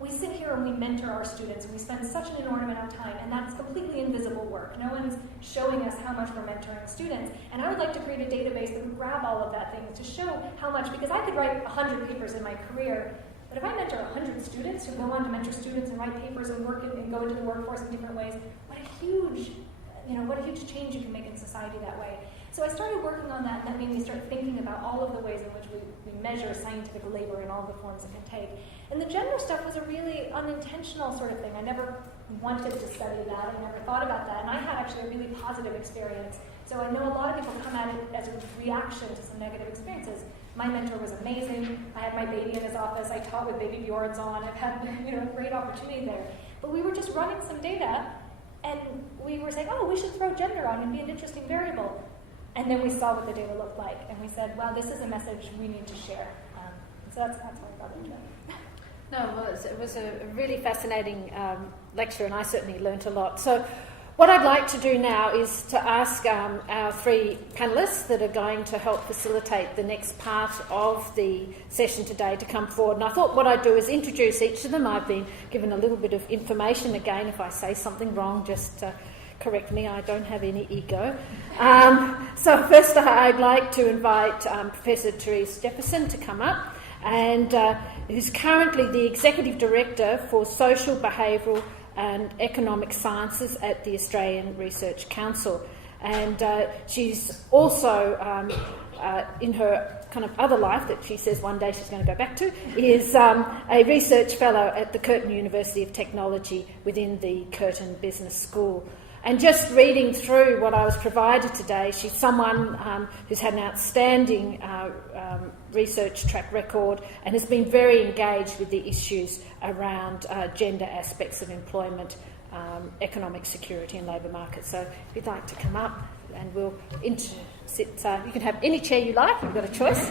we sit here and we mentor our students, and we spend such an inordinate amount of time, and that's completely invisible work. No one's showing us how much we're mentoring students. And I would like to create a database that would grab all of that thing to show how much, because I could write 100 papers in my career, but if I mentor 100 students who go on to mentor students and write papers and work and go into the workforce in different ways, what a huge change you can make in society that way. So I started working on that, and that made me start thinking about all of the ways in which we measure scientific labor in all the forms it can take. And the gender stuff was a really unintentional sort of thing. I never wanted to study that. I never thought about that. And I had actually a really positive experience. So I know a lot of people come at it as a reaction to some negative experiences. My mentor was amazing. I had my baby in his office. I taught with baby Bjorns on. I've had a great opportunity there. But we were just running some data, and we were saying, we should throw gender on and be an interesting variable. And then we saw what the data looked like, and we said, this is a message we need to share. So that's how I got into it. No, it was a really fascinating lecture, and I certainly learnt a lot. So what I'd like to do now is to ask our three panellists that are going to help facilitate the next part of the session today to come forward. And I thought what I'd do is introduce each of them. I've been given a little bit of information. Again, if I say something wrong, just correct me. I don't have any ego. So first I'd like to invite Professor Therese Jefferson to come up, and who's currently the Executive Director for Social, Behavioural and Economic Sciences at the Australian Research Council. And she's also, in her kind of other life that she says one day she's going to go back to, is a research fellow at the Curtin University of Technology within the Curtin Business School. And just reading through what I was provided today, she's someone who's had an outstanding research track record and has been very engaged with the issues around gender aspects of employment, economic security and labour markets. So if you'd like to come up, and we'll sit, you can have any chair you like, you've got a choice.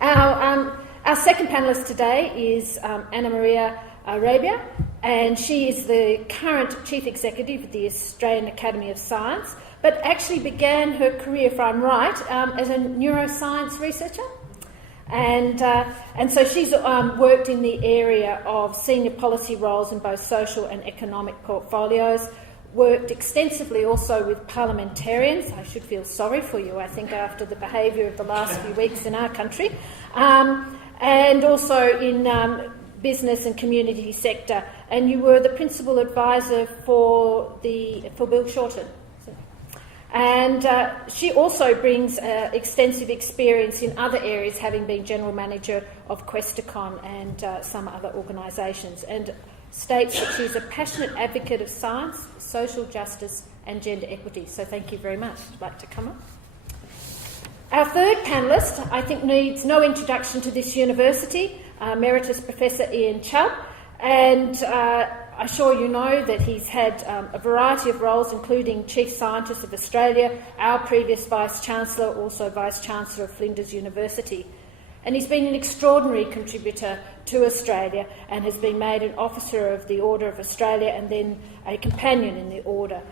Our second panellist today is Anna Maria Arabia, and she is the current Chief Executive of the Australian Academy of Science, but actually began her career, if I'm right, as a neuroscience researcher. And so she's worked in the area of senior policy roles in both social and economic portfolios, worked extensively also with parliamentarians. I should feel sorry for you, I think, after the behaviour of the last few weeks in our country, and also in business and community sector, and you were the principal advisor for Bill Shorten. And she also brings extensive experience in other areas, having been general manager of Questacon and some other organisations, and states that she's a passionate advocate of science, social justice and gender equity. So thank you very much. I'd like to come up. Our third panellist, I think, needs no introduction to this university, Emeritus Professor Ian Chubb, and I'm sure you know that he's had a variety of roles, including Chief Scientist of Australia, our previous Vice-Chancellor, also Vice-Chancellor of Flinders University. And he's been an extraordinary contributor to Australia and has been made an Officer of the Order of Australia and then a Companion in the Order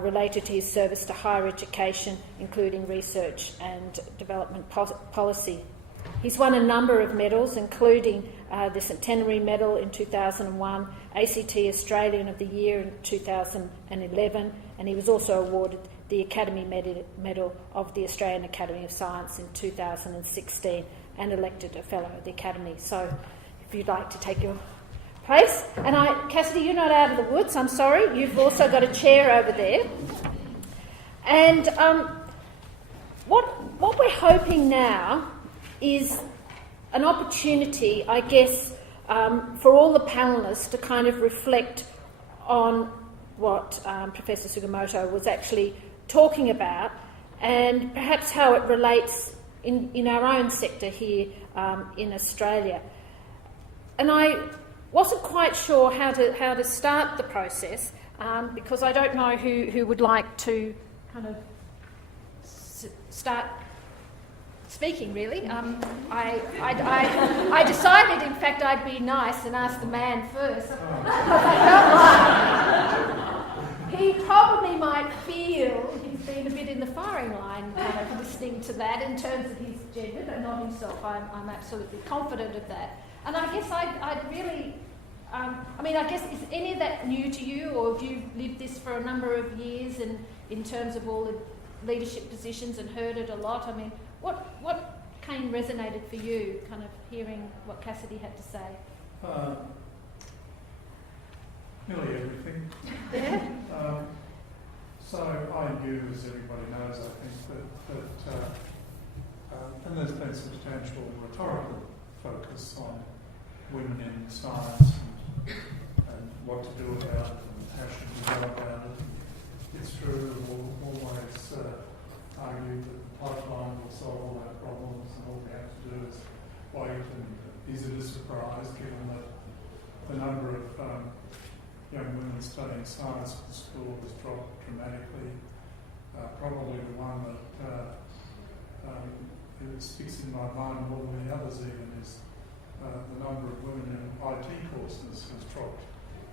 related to his service to higher education, including research and development policy. He's won a number of medals, including the Centenary Medal in 2001, ACT Australian of the Year in 2011, and he was also awarded the Academy Medal of the Australian Academy of Science in 2016 and elected a Fellow of the Academy. So if you'd like to take your place. And Cassidy, you're not out of the woods, I'm sorry. You've also got a chair over there. And what we're hoping now is an opportunity, I guess, for all the panellists to kind of reflect on what Professor Sugimoto was actually talking about, and perhaps how it relates in our own sector here in Australia. I wasn't quite sure how to start the process because I don't know who would like to kind of start speaking, really. I decided, in fact, I'd be nice and ask the man first. He probably might feel he's been a bit in the firing line, kind of listening to that in terms of his gender, but not himself. I'm absolutely confident of that. And I guess I'd really, I guess, is any of that new to you, or have you lived this for a number of years and in terms of all the leadership positions and heard it a lot? I mean, what resonated for you, kind of hearing what Cassidy had to say? Nearly everything. Yeah. So I knew, as everybody knows, I think, that and there's been substantial rhetorical focus on women in science and what to do about it and how should we go about it. It's true that we'll always argue that the pipeline will solve all our problems and all we have to do is wait, and is it a surprise given that the number of young women studying science at school has dropped dramatically. Probably the one that sticks in my mind more than the others even is the number of women in IT courses has dropped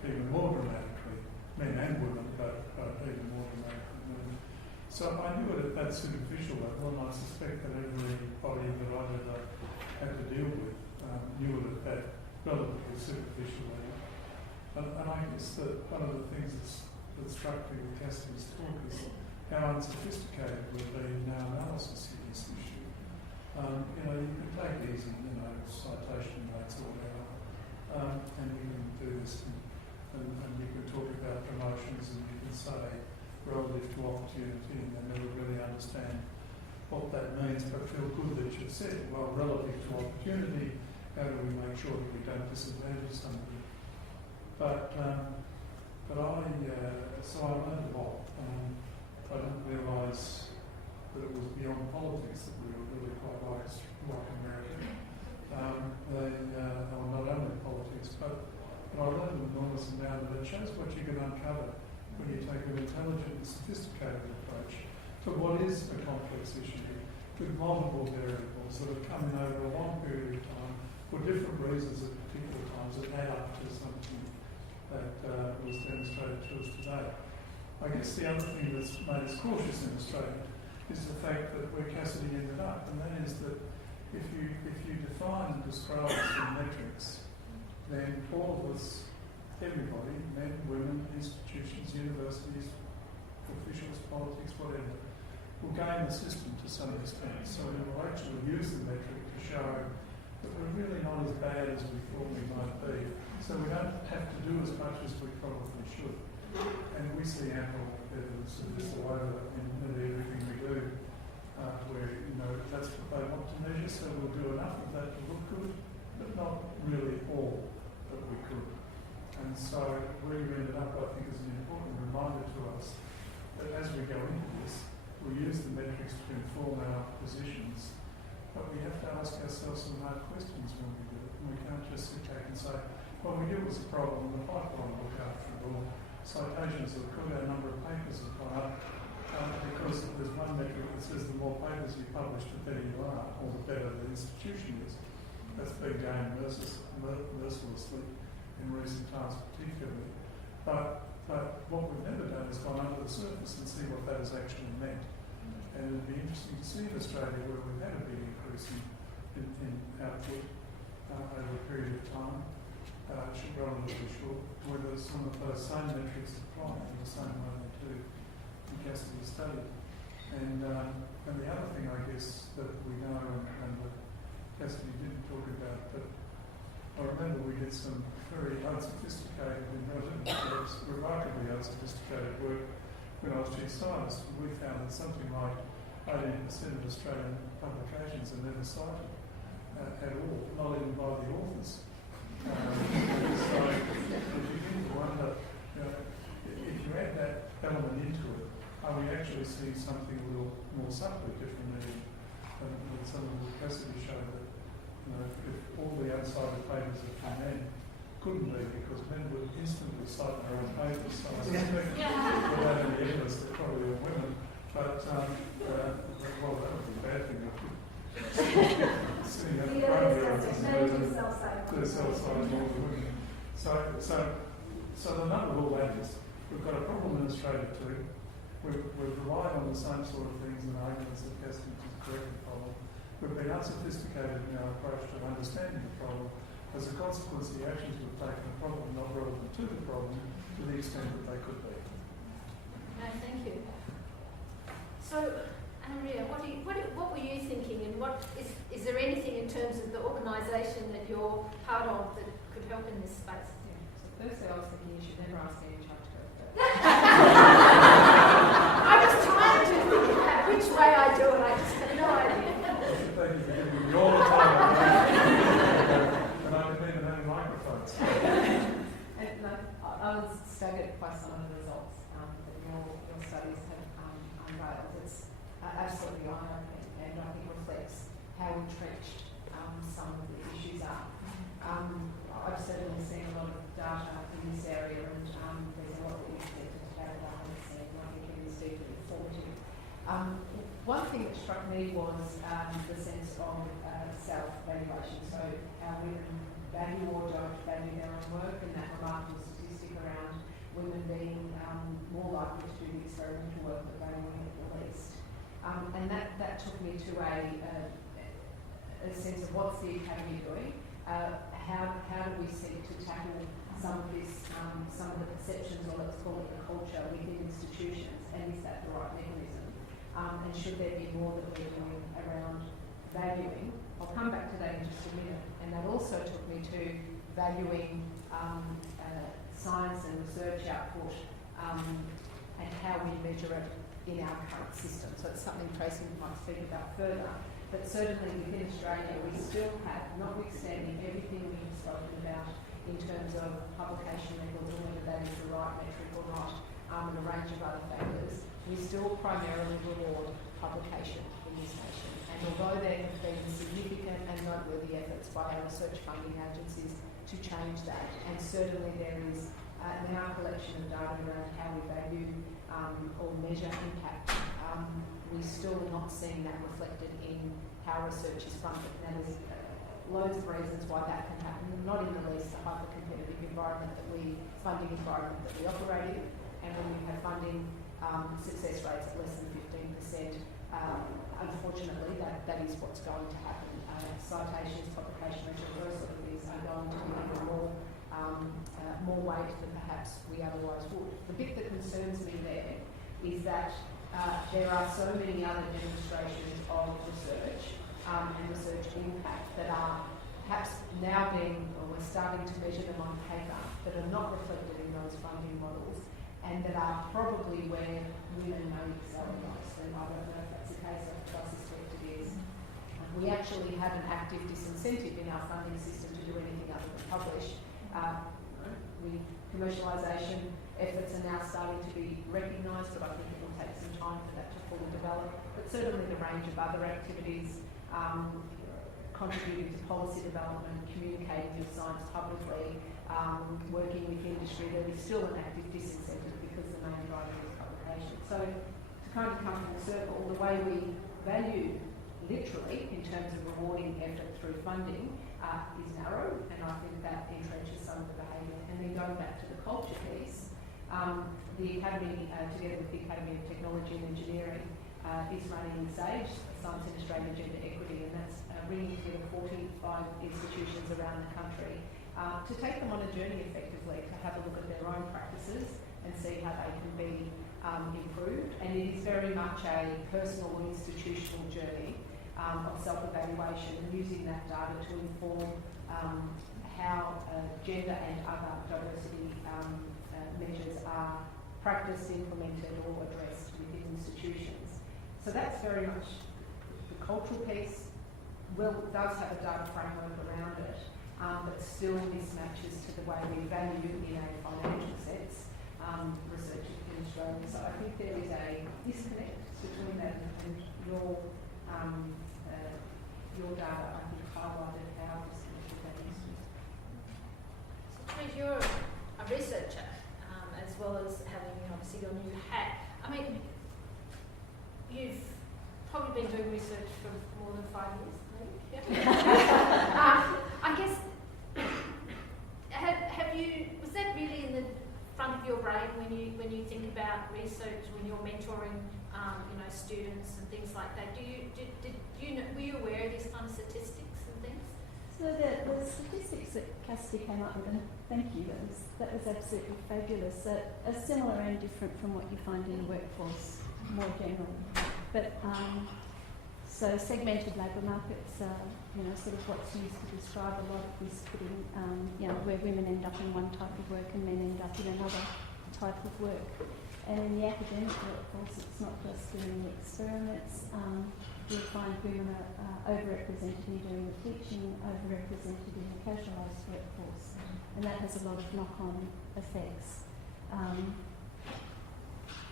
even more dramatically, men and women, but even more dramatically women. So I knew it at that superficial level, and I suspect that everybody that I've ever had to deal with knew it at that relatively superficial level. And I guess that one of the things that struck me with Cassidy's talk is how unsophisticated we've been in our analysis of this issue. You can take easy, citation rates or whatever, and you can do this, and you can talk about promotions, and you can say relative to opportunity, and they never really understand what that means, but feel good that you've said it. Well, relative to opportunity, how do we make sure that we don't disadvantage somebody? But I learned a lot. I didn't realise that it was beyond politics that we were really quite like America. Or not only politics, but I learned an enormous amount that it shows what you can uncover when you take an intelligent and sophisticated approach to what is a complex issue with multiple variables that have come in over a long period of time for different reasons at particular times that add up to something that was demonstrated to us today. I guess the other thing that's made us cautious in Australia is the fact that where Cassidy ended up, and that is that if you define and describe some metrics, then all of us, everybody, men, women, institutions, universities, officials, politics, whatever, will game the system to some extent. So we will actually use the metric to show that we're really not as bad as we thought we might be. So we don't have to do as much as we probably should. And we see ample evidence of this all over in nearly everything we do, where, that's what they want to measure, so we'll do enough of that to look good, but not really all that we could. And so where you ended up, I think, is an important reminder to us that as we go into this, we use the metrics to inform our positions, but we have to ask ourselves some hard questions when we do it. And we can't just sit back and say, well, we knew it was a problem, the pipeline will look after it all. Citations have good, our number of papers have gone up, because there's one metric that says the more papers you publish, the better you are, or the better the institution is. That's been gained mercilessly in recent times particularly. But what we've never done is gone under the surface and see what that has actually meant. And it'd be interesting to see in Australia where we've had a big increase in output over a period of time, relatively short, whether some of those same metrics apply in the same way they do in Cassidy's study. And the other thing, I guess, that we know and that Cassidy didn't talk about, but I remember we did some very unsophisticated and remarkably unsophisticated work when I was chief scientist. We found that something like 80% of Australian publications are never cited at all, not even by the authors. So if you begin to wonder, if you add that element into it, are we actually seeing something a little more subtly different than some of what Cassidy showed, that if all the unsigned papers are from men, couldn't be, because men would instantly cite their own papers. So I suspect without any evidence, they're probably all women. But, well, that would be a bad thing. Sitting at the front here, they're self-signed more than women. So the number of all that is, we've got a problem in Australia too. We've relied on the same sort of things and arguments that Cassidy is correctly following. We've been unsophisticated in our approach to understanding the problem. As a consequence, the actions we've taken are probably not relevant to the problem to the extent that they could be. No, thank you. So, Andrea, what were you thinking, and what is there anything in terms of the organisation that you're part of that could help in this space? Yeah. So firstly, I was thinking you should never ask any child to go first. I was trying to think about which way I do it. I just had no idea. Thank you for giving me all the time. And I didn't even have any microphones. And I was staggered by some of the results that your studies have unveiled. It's absolutely eye-opening, and I think reflects how entrenched some of the issues are. I've certainly seen a lot of data in this area, and there's a lot that you've said today that I haven't seen, and I think it is deeply informative. One thing that struck me was the sense of self-valuation, so how women value or don't value their own work, and that remarkable statistic around women being more likely to do the experimental work but valuing it the least. And that took me to a sense of what's the Academy doing? How do we seek to tackle some of this, some of the perceptions, or let's call it the culture within institutions, and is that the right mechanism? And should there be more that we're doing around valuing? I'll come back to that in just a minute. And that also took me to valuing science and research output and how we measure it in our current system. So it's something Tracy might speak about further. But certainly within Australia, we still have, notwithstanding everything we've spoken about in terms of publication records, or whether that is the right metric or not, and a range of other factors, we still primarily reward publication in this nation. And although there have been significant and noteworthy efforts by our research funding agencies to change that, and certainly there is now a collection of data around how we value or measure impact, we're still not seeing that reflected in how research is funded. Now there's loads of reasons why that can happen, not in the least the hyper-competitive funding environment that we operate in, and when we have funding success rates at less than 15%, unfortunately that is what's going to happen. Citations, publication rates, those sort of things are going to be given more weight than perhaps we otherwise would. The bit that concerns me there is that there are so many other demonstrations of research and research impact that are perhaps now we're starting to measure them on paper, that are not reflected in those funding models, and that are probably where women may excel most. And I don't know if that's the case, I suspect it is. We actually have an active disincentive in our funding system to do anything other than publish. Commercialisation efforts are now starting to be recognised, but I think it will take some time for that to fully develop. But certainly the range of other activities, contributing to policy development, communicating your science publicly, working with industry, there is still an active disincentive because the main driver is publication. So to kind of come full circle, the way we value literally in terms of rewarding effort through funding is narrow, and I think that entrenches some of the behaviour. And then going back to the culture piece, the Academy, together with the Academy of Technology and Engineering, is running SAGE, Science in Australia Gender Equity, and that's bringing together 45 institutions around the country to take them on a journey effectively, to have a look at their own practices and see how they can be improved. And it is very much a personal and institutional journey of self-evaluation, and using that data to inform how gender and other diversity measures are practiced, implemented or addressed within institutions. So that's very much the cultural piece. Does have a data framework around it, but still mismatches to the way we value in a financial sense research in Australia. So I think there is a disconnect between that and your your data, I think, highlighted how disconnected that is. So, Therese, you're a researcher, as well as having obviously your new hat. I mean, you've probably been doing research for more than 5 years, maybe. Yeah. I guess, have you? Was that really in the front of your brain when you think about research, when you're mentoring, students and things like that? Were you aware of these kind of statistics and things? So the statistics that Cassidy came up with, and thank you, that was absolutely fabulous. Are similar and different from what you find in the workforce more generally. But so segmented labour markets are, sort of what's used to describe a lot of this putting, where women end up in one type of work and men end up in another type of work. And in the academic workforce, it's not just doing the experiments. You'll find women are overrepresented in doing the teaching, overrepresented in the casualised workforce, and that has a lot of knock-on effects.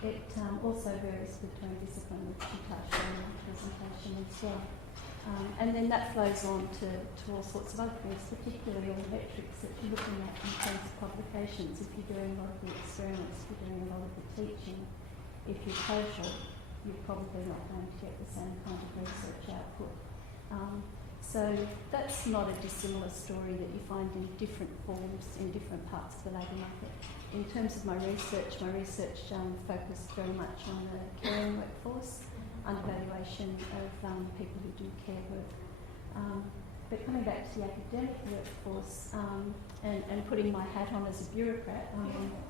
It also varies between discipline, which you touched on in the presentation as well. And then that flows on to all sorts of other things, particularly all the metrics that you're looking at in terms of publications. If you're doing a lot of the experiments, if you're doing a lot of the teaching, if you're casual, you're probably not going to get the same kind of research output. So that's not a dissimilar story that you find in different forms in different parts of the labour market. In terms of my research focused very much on the caring workforce, undervaluation of people who do care work. But coming back to the academic workforce and putting my hat on as a bureaucrat,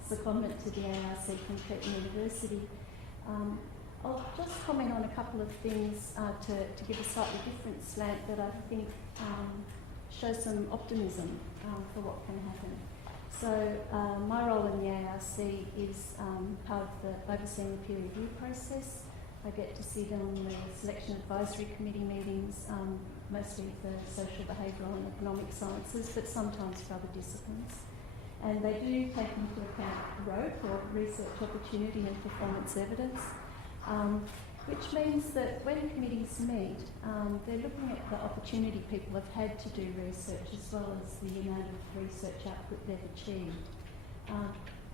secondment to the ARC from Curtin University, I'll just comment on a couple of things to give a slightly different slant that I think show some optimism for what can happen. So my role in the ARC is part of the overseeing the peer review process. I get to sit on the selection advisory committee meetings, mostly for social, behavioural and economic sciences, but sometimes for other disciplines. And they do take into account growth or research opportunity and performance evidence, which means that when committees meet, they're looking at the opportunity people have had to do research as well as the amount of research output they've achieved.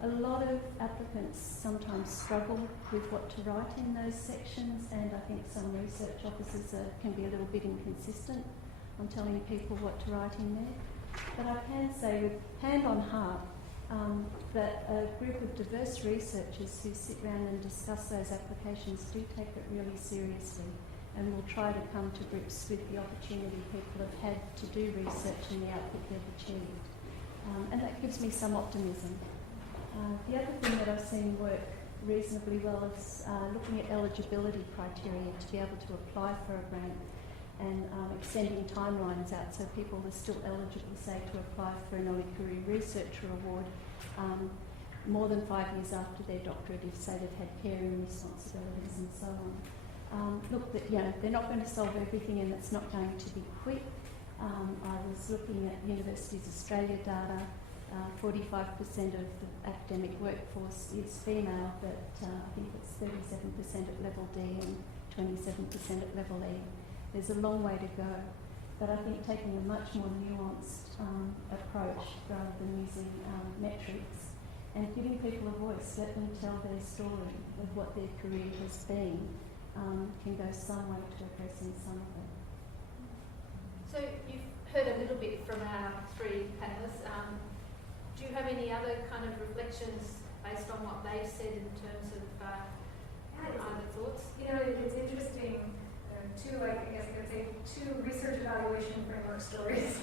A lot of applicants sometimes struggle with what to write in those sections, and I think some research officers can be a little bit inconsistent on telling people what to write in there. But I can say with hand on heart that a group of diverse researchers who sit around and discuss those applications do take it really seriously, and will try to come to grips with the opportunity people have had to do research and the output they've achieved. And that gives me some optimism. The other thing that I've seen work reasonably well is looking at eligibility criteria to be able to apply for a grant, and extending timelines out so people are still eligible, say, to apply for an early career researcher award more than 5 years after their doctorate if, say, they've had caring responsibilities and so on. Look, they're not going to solve everything, and it's not going to be quick. I was looking at Universities Australia data. 45% of the academic workforce is female, but I think it's 37% at level D and 27% at level E. There's a long way to go, but I think taking a much more nuanced approach rather than using metrics and giving people a voice, let them tell their story of what their career has been, can go some way to addressing some of it. So you've heard a little bit from our three panellists. Do you have any other kind of reflections based on what they've said in terms of other thoughts? It's interesting. Two research evaluation framework stories,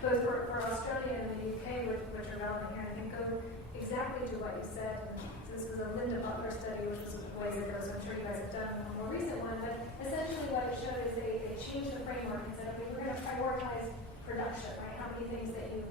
both for Australia and the UK, which are relevant here, I think go exactly to what you said. So this was a Linda Butler study, which was ways ago, so I'm sure you guys have done a more recent one, but essentially what it showed is they changed the framework and said, okay, we're going to prioritize production, right? How many things that you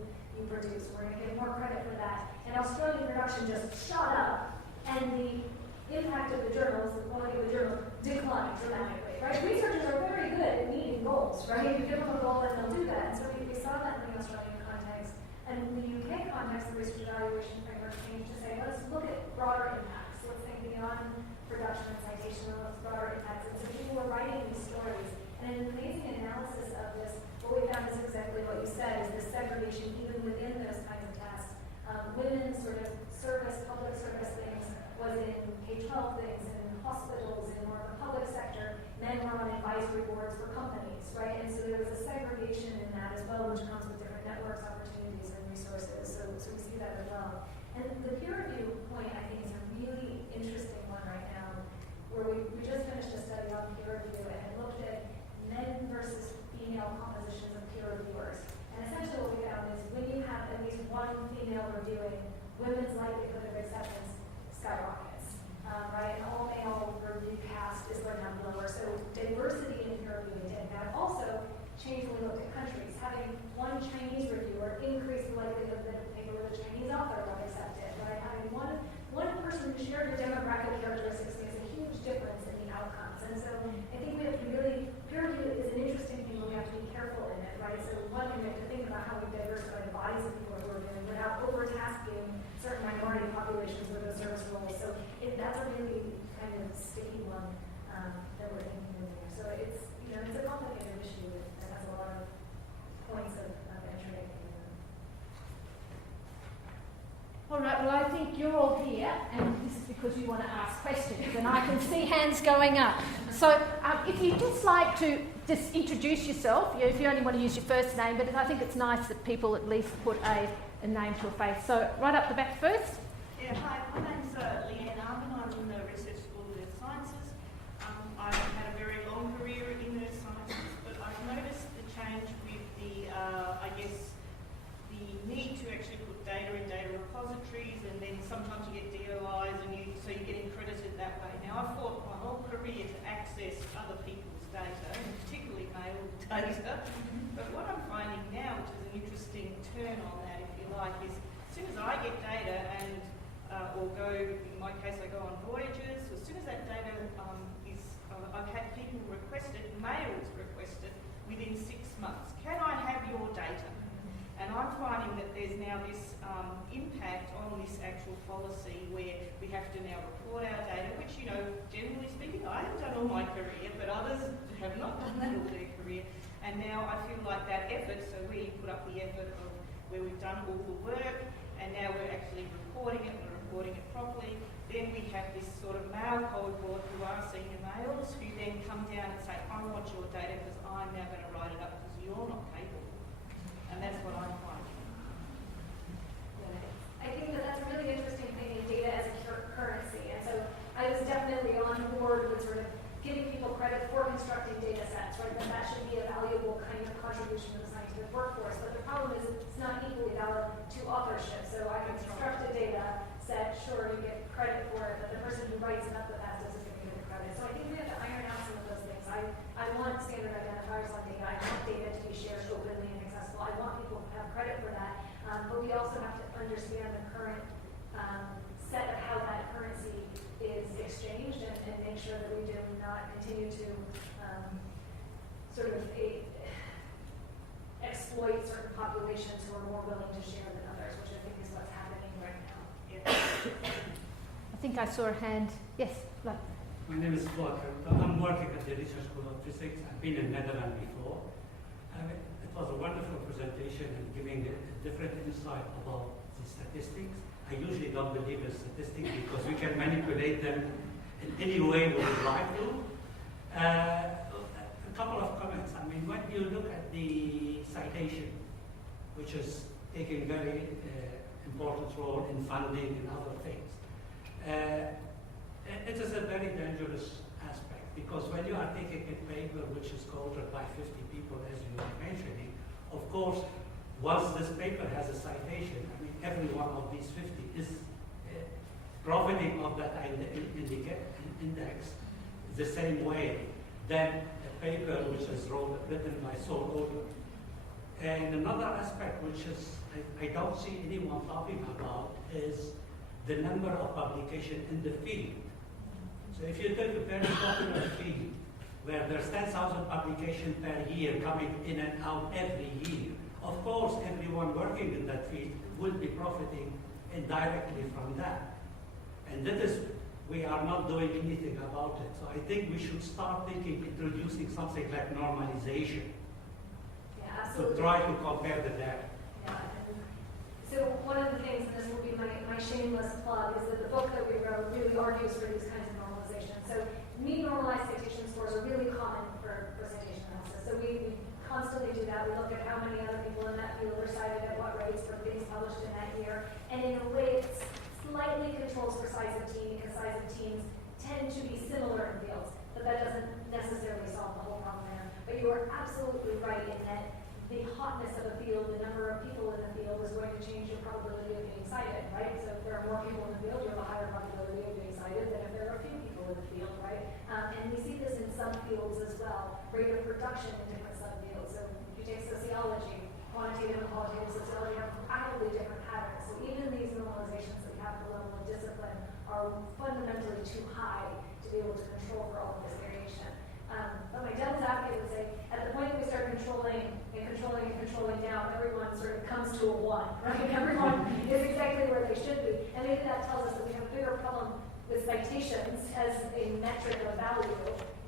produce. We're going to give more credit for that. And Australian production just shot up, and the impact of the journals, the quality of the journal, declined dramatically, right? Researchers are very good at meeting goals, right? You give them a goal and they'll do that. And so we saw that in the Australian context. And in the UK context, the research evaluation framework changed to say, let's look at broader impacts. Let's think beyond production and citation, and let's broader impacts. And so people were writing these stories. And an amazing analysis analysis of this, what we found is exactly what you said, is this segregation even within those kinds of tasks. Women's sort of service, public service things was in K-12 things, in hospitals, in more of the public sector. Men were on advisory boards for companies, right? And so there was a segregation in that as well, which comes with different networks, opportunities, and resources. So we see that as well. And the peer review point, I think, is a really interesting one right now, where we just finished a study on peer review and it looked at men versus female compositions of peer reviewers. And essentially what we found is when you have at least one female reviewing, women's likelihood of acceptance skyrockets, right? An all-male review cast is going to have lower. So diversity in peer reviewing did. Now, it also changed when we looked at countries. Having one Chinese reviewer increased the likelihood that a paper with a Chinese author got accepted, right? Having one person who shared the demographic characteristics makes a huge difference in the outcomes. And so I think we have to really, peer review is an interesting thing, but we have to be careful in it, right? So one thing we have to think about how we diversify the bodies of people who are doing without over-tasking certain minority populations with those service roles. So that's a really kind of sticky one that we're thinking of here. So it's, it's a complicated issue that has a lot of points of entry. All right, well, I think you're all here, and this is because you want to ask questions, and I can see hands going up. So if you'd just like to just introduce yourself, if you only want to use your first name, but I think it's nice that people at least put a name to a face. So right up the back first. Yeah, hi, my name's Leanne Arvin. I'm in the Research School of Earth Sciences. I've had a very long career in Earth Sciences, but I've noticed the change with the, the need to actually put data in data repositories, and then sometimes you get DOIs, and so you're getting credited that way. Now, I've fought my whole career to access other people's data, and particularly male data, but what I'm finding now, which is an interesting turn on that, if you like, is as soon as I get data and or go, in my case, I go on voyages, as soon as that data I've had people request it, males request it, within 6 months. Can I have your data? And I'm finding that there's now this impact on this actual policy where we have to now report our data, which, generally speaking, I have done all my career, but others have not done that all their career. And now I feel like that effort, so we put up the effort of where we've done all the work, and now we're actually reporting it, and we're reporting it properly. Then we have this sort of male cohort who are senior males who then come down and say, I want your data because I'm now going to write it up because you're not capable. And that's what I'm finding. I think that's a really interesting thing in data as a currency. And so I was definitely on board with sort of giving people credit for constructing data sets, right? That should be a valuable kind of contribution to the scientific workforce. But the problem is it's not equally valid to authorship. So I can construct a data set, sure, you get credit for it, but the person who writes it up the best doesn't get the credit. So I think we have to iron out some of those things. I want standard identifiers on data. I want data to be shared openly and accessible. I want people to have credit for that. But we also have to understand the current set of how that currency is exchanged and make sure that we do not continue to exploit certain populations who are more willing to share than others, which I think is what's happening right now. I think I saw a hand. Yes, Vlad. My name is Vlad. I'm working at the Research School of Physics. I've been in Netherlands before. It was a wonderful presentation and giving a different insight about the statistics. I usually don't believe in statistics because we can manipulate them in any way we would like to. A couple of comments. I mean, when you look at the citation, which is taking very important role in funding and other things, it is a very dangerous aspect because when you are taking a paper which is co-authored by 50 people, as you were mentioning, of course, once this paper has a citation, I mean, every one of these 50 is profiting of that index the same way than a paper which is written by sole author. And another aspect which is I don't see anyone talking about is the number of publications in the field. So if you take a very popular field where there's 10,000 publications per year coming in and out every year, of course everyone working in that field will be profiting indirectly from that. And that is, we are not doing anything about it. So I think we should start thinking, introducing something like normalization. Yeah, to absolutely. try to compare the data. Yeah, and so one of the things, and this will be my shameless plug, is that the book that we wrote really argues for these kinds of normalizations. So mean normalized citation scores are really common for citation analysis. So we constantly do that. We look at how many other people in that field are cited at what rates for things published in that year. And in a way, it slightly controls for size of team, because size of teams tend to be similar in fields. But that doesn't necessarily solve the whole problem there. But you are absolutely right in that the hotness of a field, the number of people in the field is going to change your probability of being cited, right? So if there are more people in the field, you have a higher probability of being cited than if there are a few people in the field, right? And we see this in subfields as well, rate of production in different subfields. So if you take sociology, quantitative and qualitative sociology have radically different patterns. So even these normalizations that we have at the level of discipline are fundamentally too high to be able to control for all of this variation. But my devil's advocate would say, at the point that we start controlling down, everyone sort of comes to a 1, right? Everyone is exactly where they should be. And maybe that tells us that we have a bigger problem with citations as a metric of value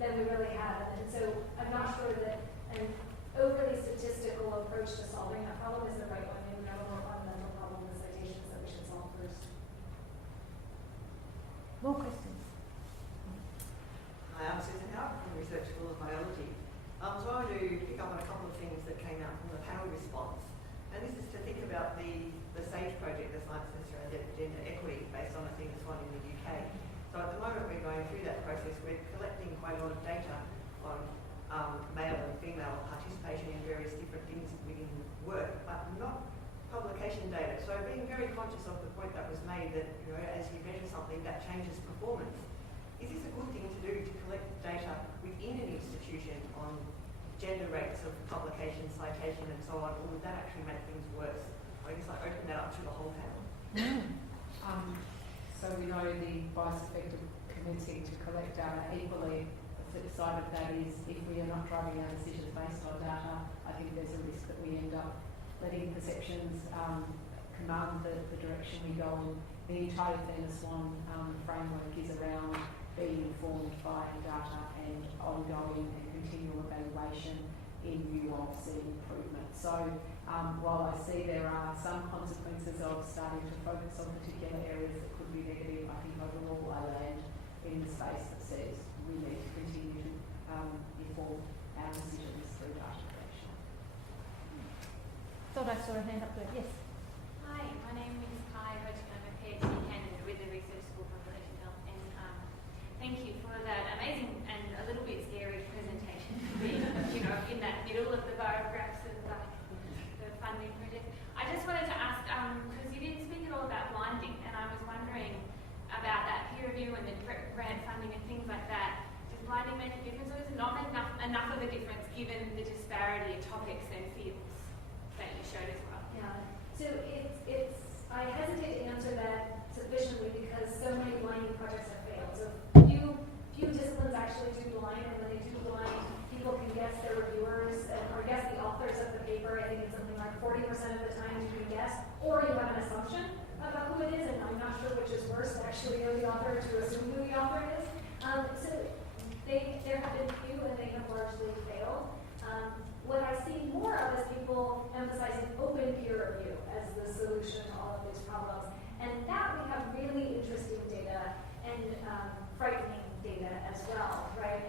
than we really have. And so I'm not sure that an overly statistical approach to solving that problem is the right one. Maybe we have a more fundamental problem with citations that we should solve first. More questions? Hi, I'm Susan Howard from Research School of Biology. So I want to pick up on a couple of things that came out from the panel response. And this is to think about the SAGE project, the Science and Gender Equity, based on a thing that's one in the UK. So at the moment we're going through that process, we're collecting quite a lot of data on male and female participation in various different things within work, but not publication data. So being very conscious of the point that was made that, you know, as you measure something that changes performance, is this a good thing to do, to collect data within an institution on gender rates of publication, citation and so on, or would that actually make things worse? I guess I open that up to the whole panel. So we know the bias effect of commencing to collect data. Equally, the flip side of that is if we are not driving our decisions based on data, I think there's a risk that we end up letting perceptions command the direction we go in. The entire Fairness One framework is around being informed by data and ongoing and continual evaluation in view of seeing improvement. So while I see there are some consequences of starting to focus on particular areas that could be negative, I think overall I land in the space that says we need to continue to inform our decisions through data collection. Thought I saw a hand up there. Yes. Hi, my name is Kai Hodgkin. I'm a PhD candidate with the Research School for Population Health, and thank you for that amazing and a little bit scary presentation. Being, you know, in that middle of the bar graphs and the funding project. I just wanted to ask, because you didn't speak at all about blinding, and I was wondering about that peer review and the grant funding and things like that. Does blinding make a difference, or is it not make enough of a difference given the disparity of topics and fields that you showed as well? Yeah. So I hesitate to answer that sufficiently because so many blinding projects have failed. So few disciplines actually do blind, and when they do blind, people can guess their reviewers or guess the authors of the paper. I think it's something like 40% of the time you can guess, or you have an assumption about who it is, and I'm not sure which is worse, to actually know the author or to assume who the author is. So there have been few, and they have largely failed. What I see more of is people emphasizing open peer review as the solution to all of these problems. And that we have really interesting data and frightening data as well, right?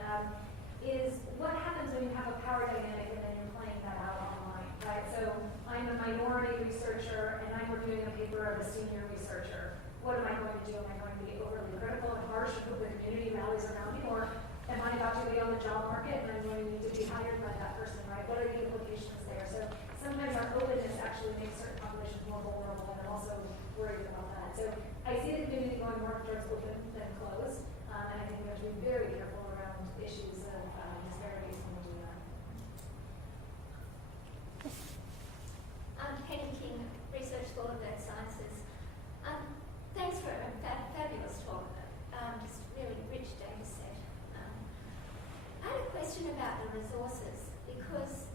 Is what happens when you have a power dynamic and then you're playing that out online, right? So I'm a minority researcher and I'm reviewing a paper of a senior researcher. What am I going to do? Am I going to be overly critical and harsh and put the community values around me? Or am I about to be on the job market and I'm going to need to be hired by that person, right? What are the implications there? So sometimes our openness actually makes certain populations more vulnerable, and I'm also worried about that. So I see the community going more towards open than closed, and I think we have to be very careful around issues of disparities when we do that. I'm Penny King, Research School of Earth Sciences. Thanks for a fabulous talk, just really rich data set. I had a question about the resources, because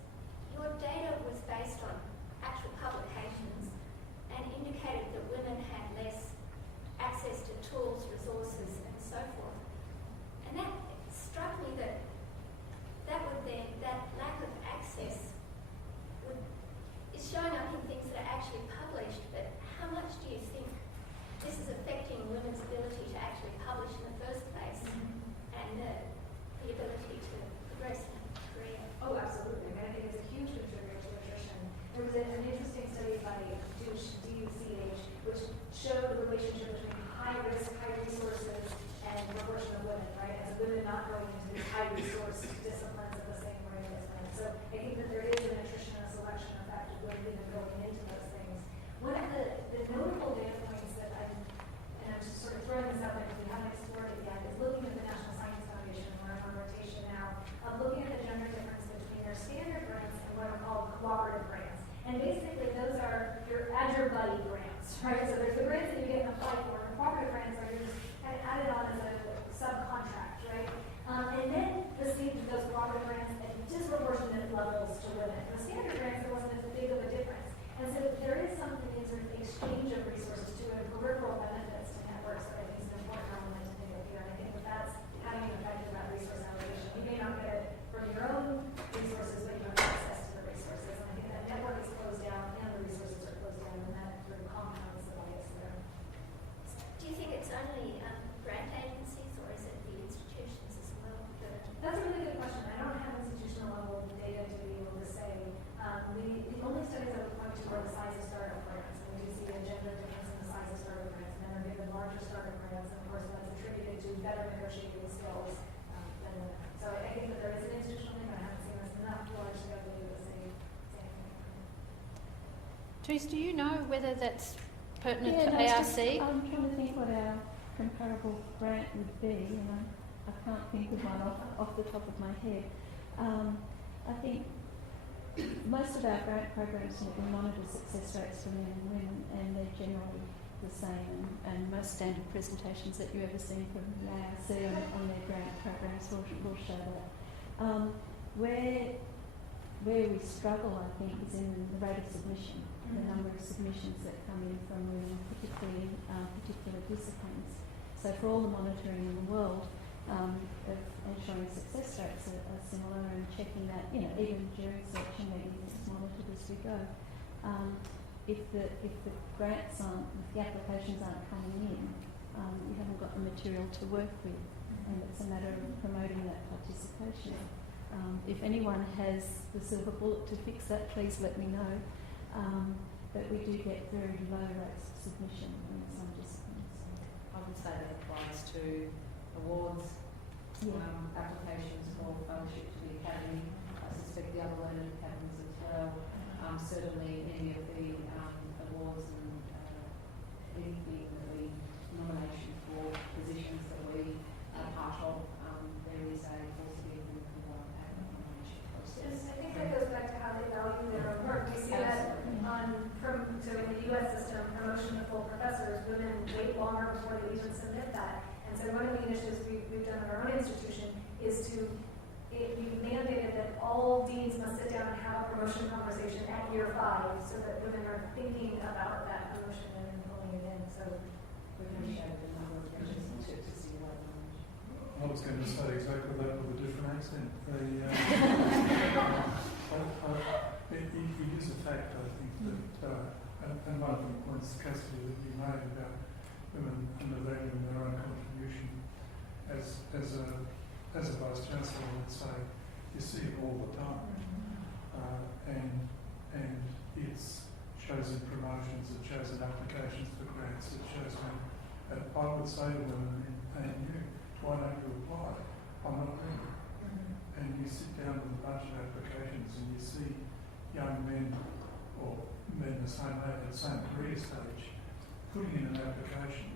your data was based on actual publications and indicated right? So there's the grants that you get and apply for, and cooperative grants are just kind of added on as a subcontract, right? And then received those cooperative grants at disproportionate levels to women. The standard grants, there wasn't as big of a difference. And so there is something in sort of the exchange of resources to and peripheral benefits to networks that I think is an important element to think of here. And I think that that's having an effect about resource allocation. You may not get it from your own resources, but you have access to the resources. And I think that network is closed down and the resources are closed down, and that sort of compounds the bias there. Do you think it's only grant agencies, or is it the institutions as well? That's a really good question. I don't have institutional level data to be able to say. The only studies I would point to are the size of startup grants, and we do see a gender difference in the size of startup grants, and then they're given larger startup grants, and of course that's attributed to better negotiating skills than women. So I think that there is an institutional thing, but I haven't seen this enough large scale data to say anything. Therese, do you know whether that's pertinent to no, ARC? I'm trying to think what our comparable grant would be, and I can't think of one off the top of my head. I think most of our grant programs monitor success rates for men and women, and they're generally the same, and most standard presentations that you ever seen from the ARC on their grant programs will show that. Where we struggle, I think, is in the rate of submission, the number of submissions that come in from women, particularly in particular disciplines. So for all the monitoring in the world, of ensuring success rates are similar, and checking that, even during searching, maybe it's monitored as we go. If the grants if the applications aren't coming in, you haven't got the material to work with, and it's a matter of promoting that participation. If anyone has the silver bullet to fix that, please let me know. But we do get very low rates of submission in some disciplines. I would say that applies to awards, applications for fellowship to the academy. I suspect the other learning academies as well. Certainly any of the awards and anything that we nomination for positions that we are part of, there is a positive and nomination process. I think that goes back to how they value their own work. We see that so in the U.S. system, promotion to full professors, women wait longer before they even submit that. And so one of the initiatives we've done in our own institution is we've mandated that all deans must sit down and have a promotion conversation at year 5, so that women are thinking about that promotion and then pulling it in. So we've initiated a number of measures to see that. I was going to say exactly that with a different accent. It is a fact, I think, that, and one of the points, Cassidy, that you made about women and the value in their own contribution, as a Vice Chancellor, I would say, you see it all the time. And it's shows in promotions, it shows in applications for grants, it shows when I would say to women, and you, why don't you apply? I'm not ready. And you sit down with a bunch of applications and you see young men, or men the same age, at the same career stage, putting in an application.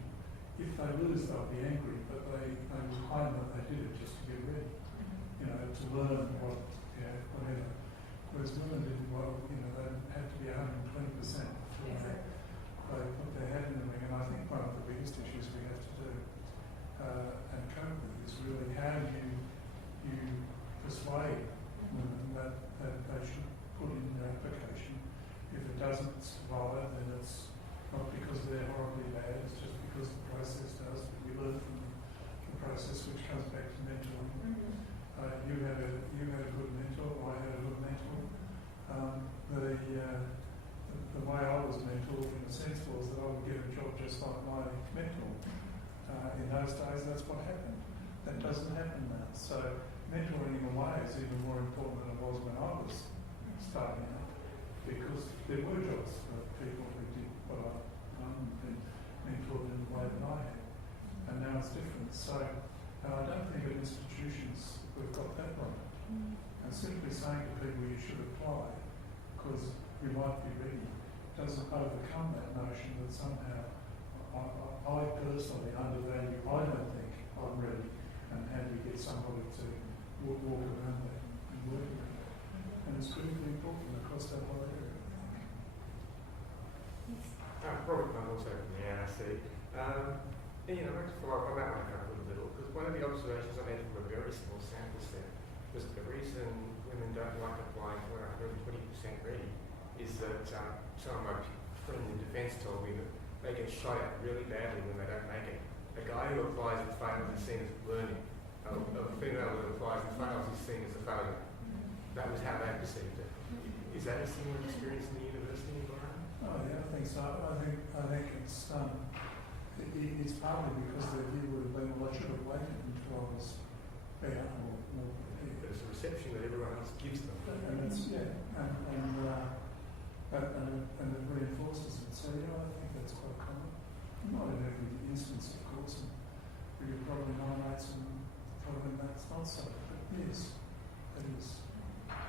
If they lose, they'll be angry, but they will claim that they did it just to get ready, to learn whatever. Whereas women did, they had to be 120% before they put their head in the ring. And I think one of the biggest issues we have to do and cope with is really how you persuade women that they should put in their application. If it doesn't survive, then it's not because they're horribly bad, it's just because the process does. We learn from the process, which comes back to mentoring. You had a good mentor, I had a good mentor. The way I was mentored, in a sense, was that I would get a job just like my mentor. In those days, that's what happened. That doesn't happen now. So mentoring in a way is even more important than it was when I was starting out, because there were jobs for people who did what I've done and been mentored in the way that I had. And now it's different. So I don't think at institutions we've got that right. And simply saying to people you should apply because you might be ready doesn't overcome that notion that somehow I personally undervalue, I don't think I'm ready, and how do you get somebody to walk around that and work around that? And it's critically important across that whole area. Robert Bundles, also from the NRC. And, you know, I just follow up on that one a little, because one of the observations I made from a very small sample set was the reason women don't like applying for 120% ready is that some of my friends in defence told me that they get shot at really badly when they don't make it. A guy who applies and fails is seen as learning. A female who applies and fails is seen as a failure. That was how they perceived it. Is that a similar experience in the university environment? Oh yeah, I think so. I think it's partly because their view would have been, well, I should have waited until I was better or more prepared. But it's a reception that everyone else gives them. And it's, yeah, and it reinforces it. So, yeah, I think that's quite common. Not in every instance, of course, and we could probably nominate some for when that's not so, but yes, it is.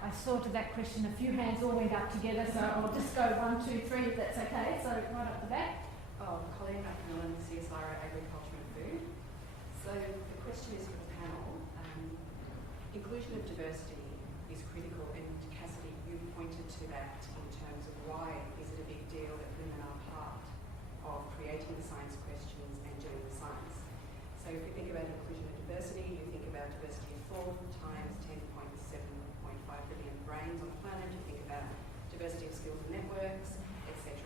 I saw to that question a few hands all went up together, so I'll just go 1, 2, 3 if that's okay. So right up the back. Colleen McMillan, CSIRO Agriculture and Food. So the question is for the panel. Inclusion of diversity is critical, and Cassidy, you pointed to that in terms of why is it a big deal that women are part of creating the science questions and doing the science. So if you think about inclusion of diversity, you think about diversity of thought times 10.7.5 billion brains on the planet, you think about diversity of skills and networks, etc.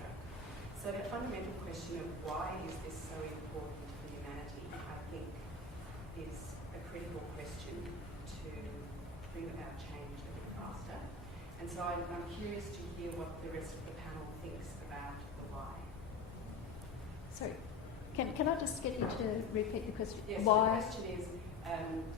So the fundamental question of why is this so important for humanity, I think, is a critical question to bring about change a bit faster. And so I'm curious to hear what the rest of the panel thinks about the why. Sorry, can I just get you to repeat the question? Yes, why? the question is,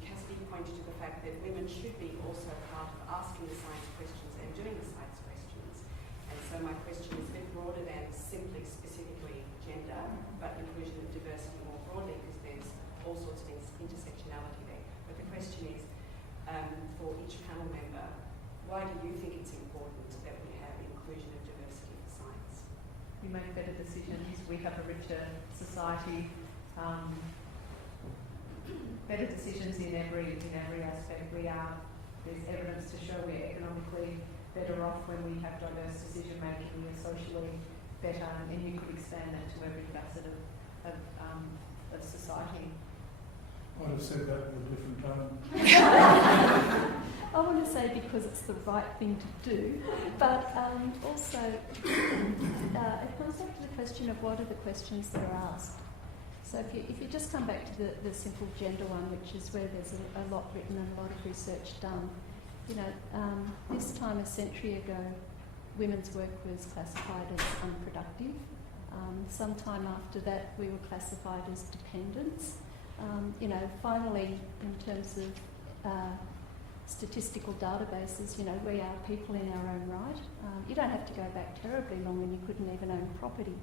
Cassidy pointed to the fact that women should be also part of asking the science questions and doing the science questions. And so my question is a bit broader than simply specifically gender, but inclusion of diversity more broadly, because there's all sorts of intersectionality there. But the question is, for each panel member, why do you think it's important that we have inclusion of diversity for science? We make better decisions, we have a richer society, better decisions in every aspect. There's evidence to show we're economically better off when we have diverse decision making, we're socially better, and you could expand that to every facet of society. I'd have said that with a different tone. I want to say because it's the right thing to do, but also it comes back to the question of what are the questions that are asked. So if you just come back to the simple gender one, which is where there's a lot written and a lot of research done, you know, this time a century ago, women's work was classified as unproductive. Sometime after that, we were classified as dependents. You know, finally, in terms of statistical databases, you know, we are people in our own right. You don't have to go back terribly long when you couldn't even own property.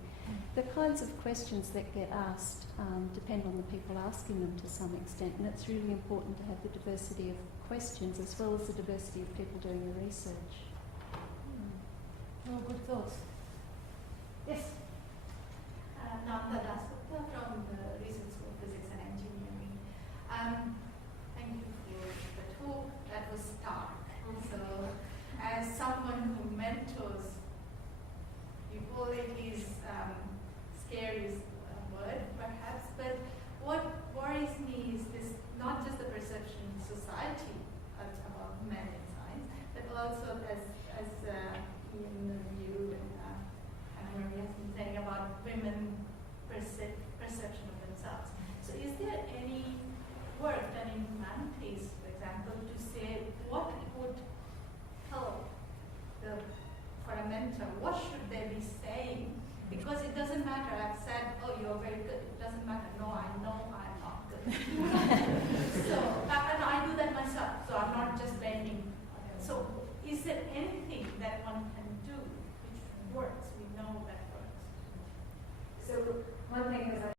The kinds of questions that get asked depend on the people asking them to some extent, and it's really important to have the diversity of questions as well as the diversity of people doing the research. Oh, good thoughts. Yes. Namda Dasgupta from the Research School of Physics and Engineering. Thank you for the talk. That was stark. So, as someone who mentors people, it is scary word perhaps, but what worries me is this, not just the perception in society about men in science, but also as Ian reviewed and Maria has been saying about women perception of themselves. So is there any work done in humanities, for example, to say what would help for a mentor? What should they be saying? Because it doesn't matter, I've said, oh, you're very good. It doesn't matter, no, I know I'm not good. So, and I do that myself, so I'm not just blaming. So is there anything that one can do which works? We know that works. So one thing is I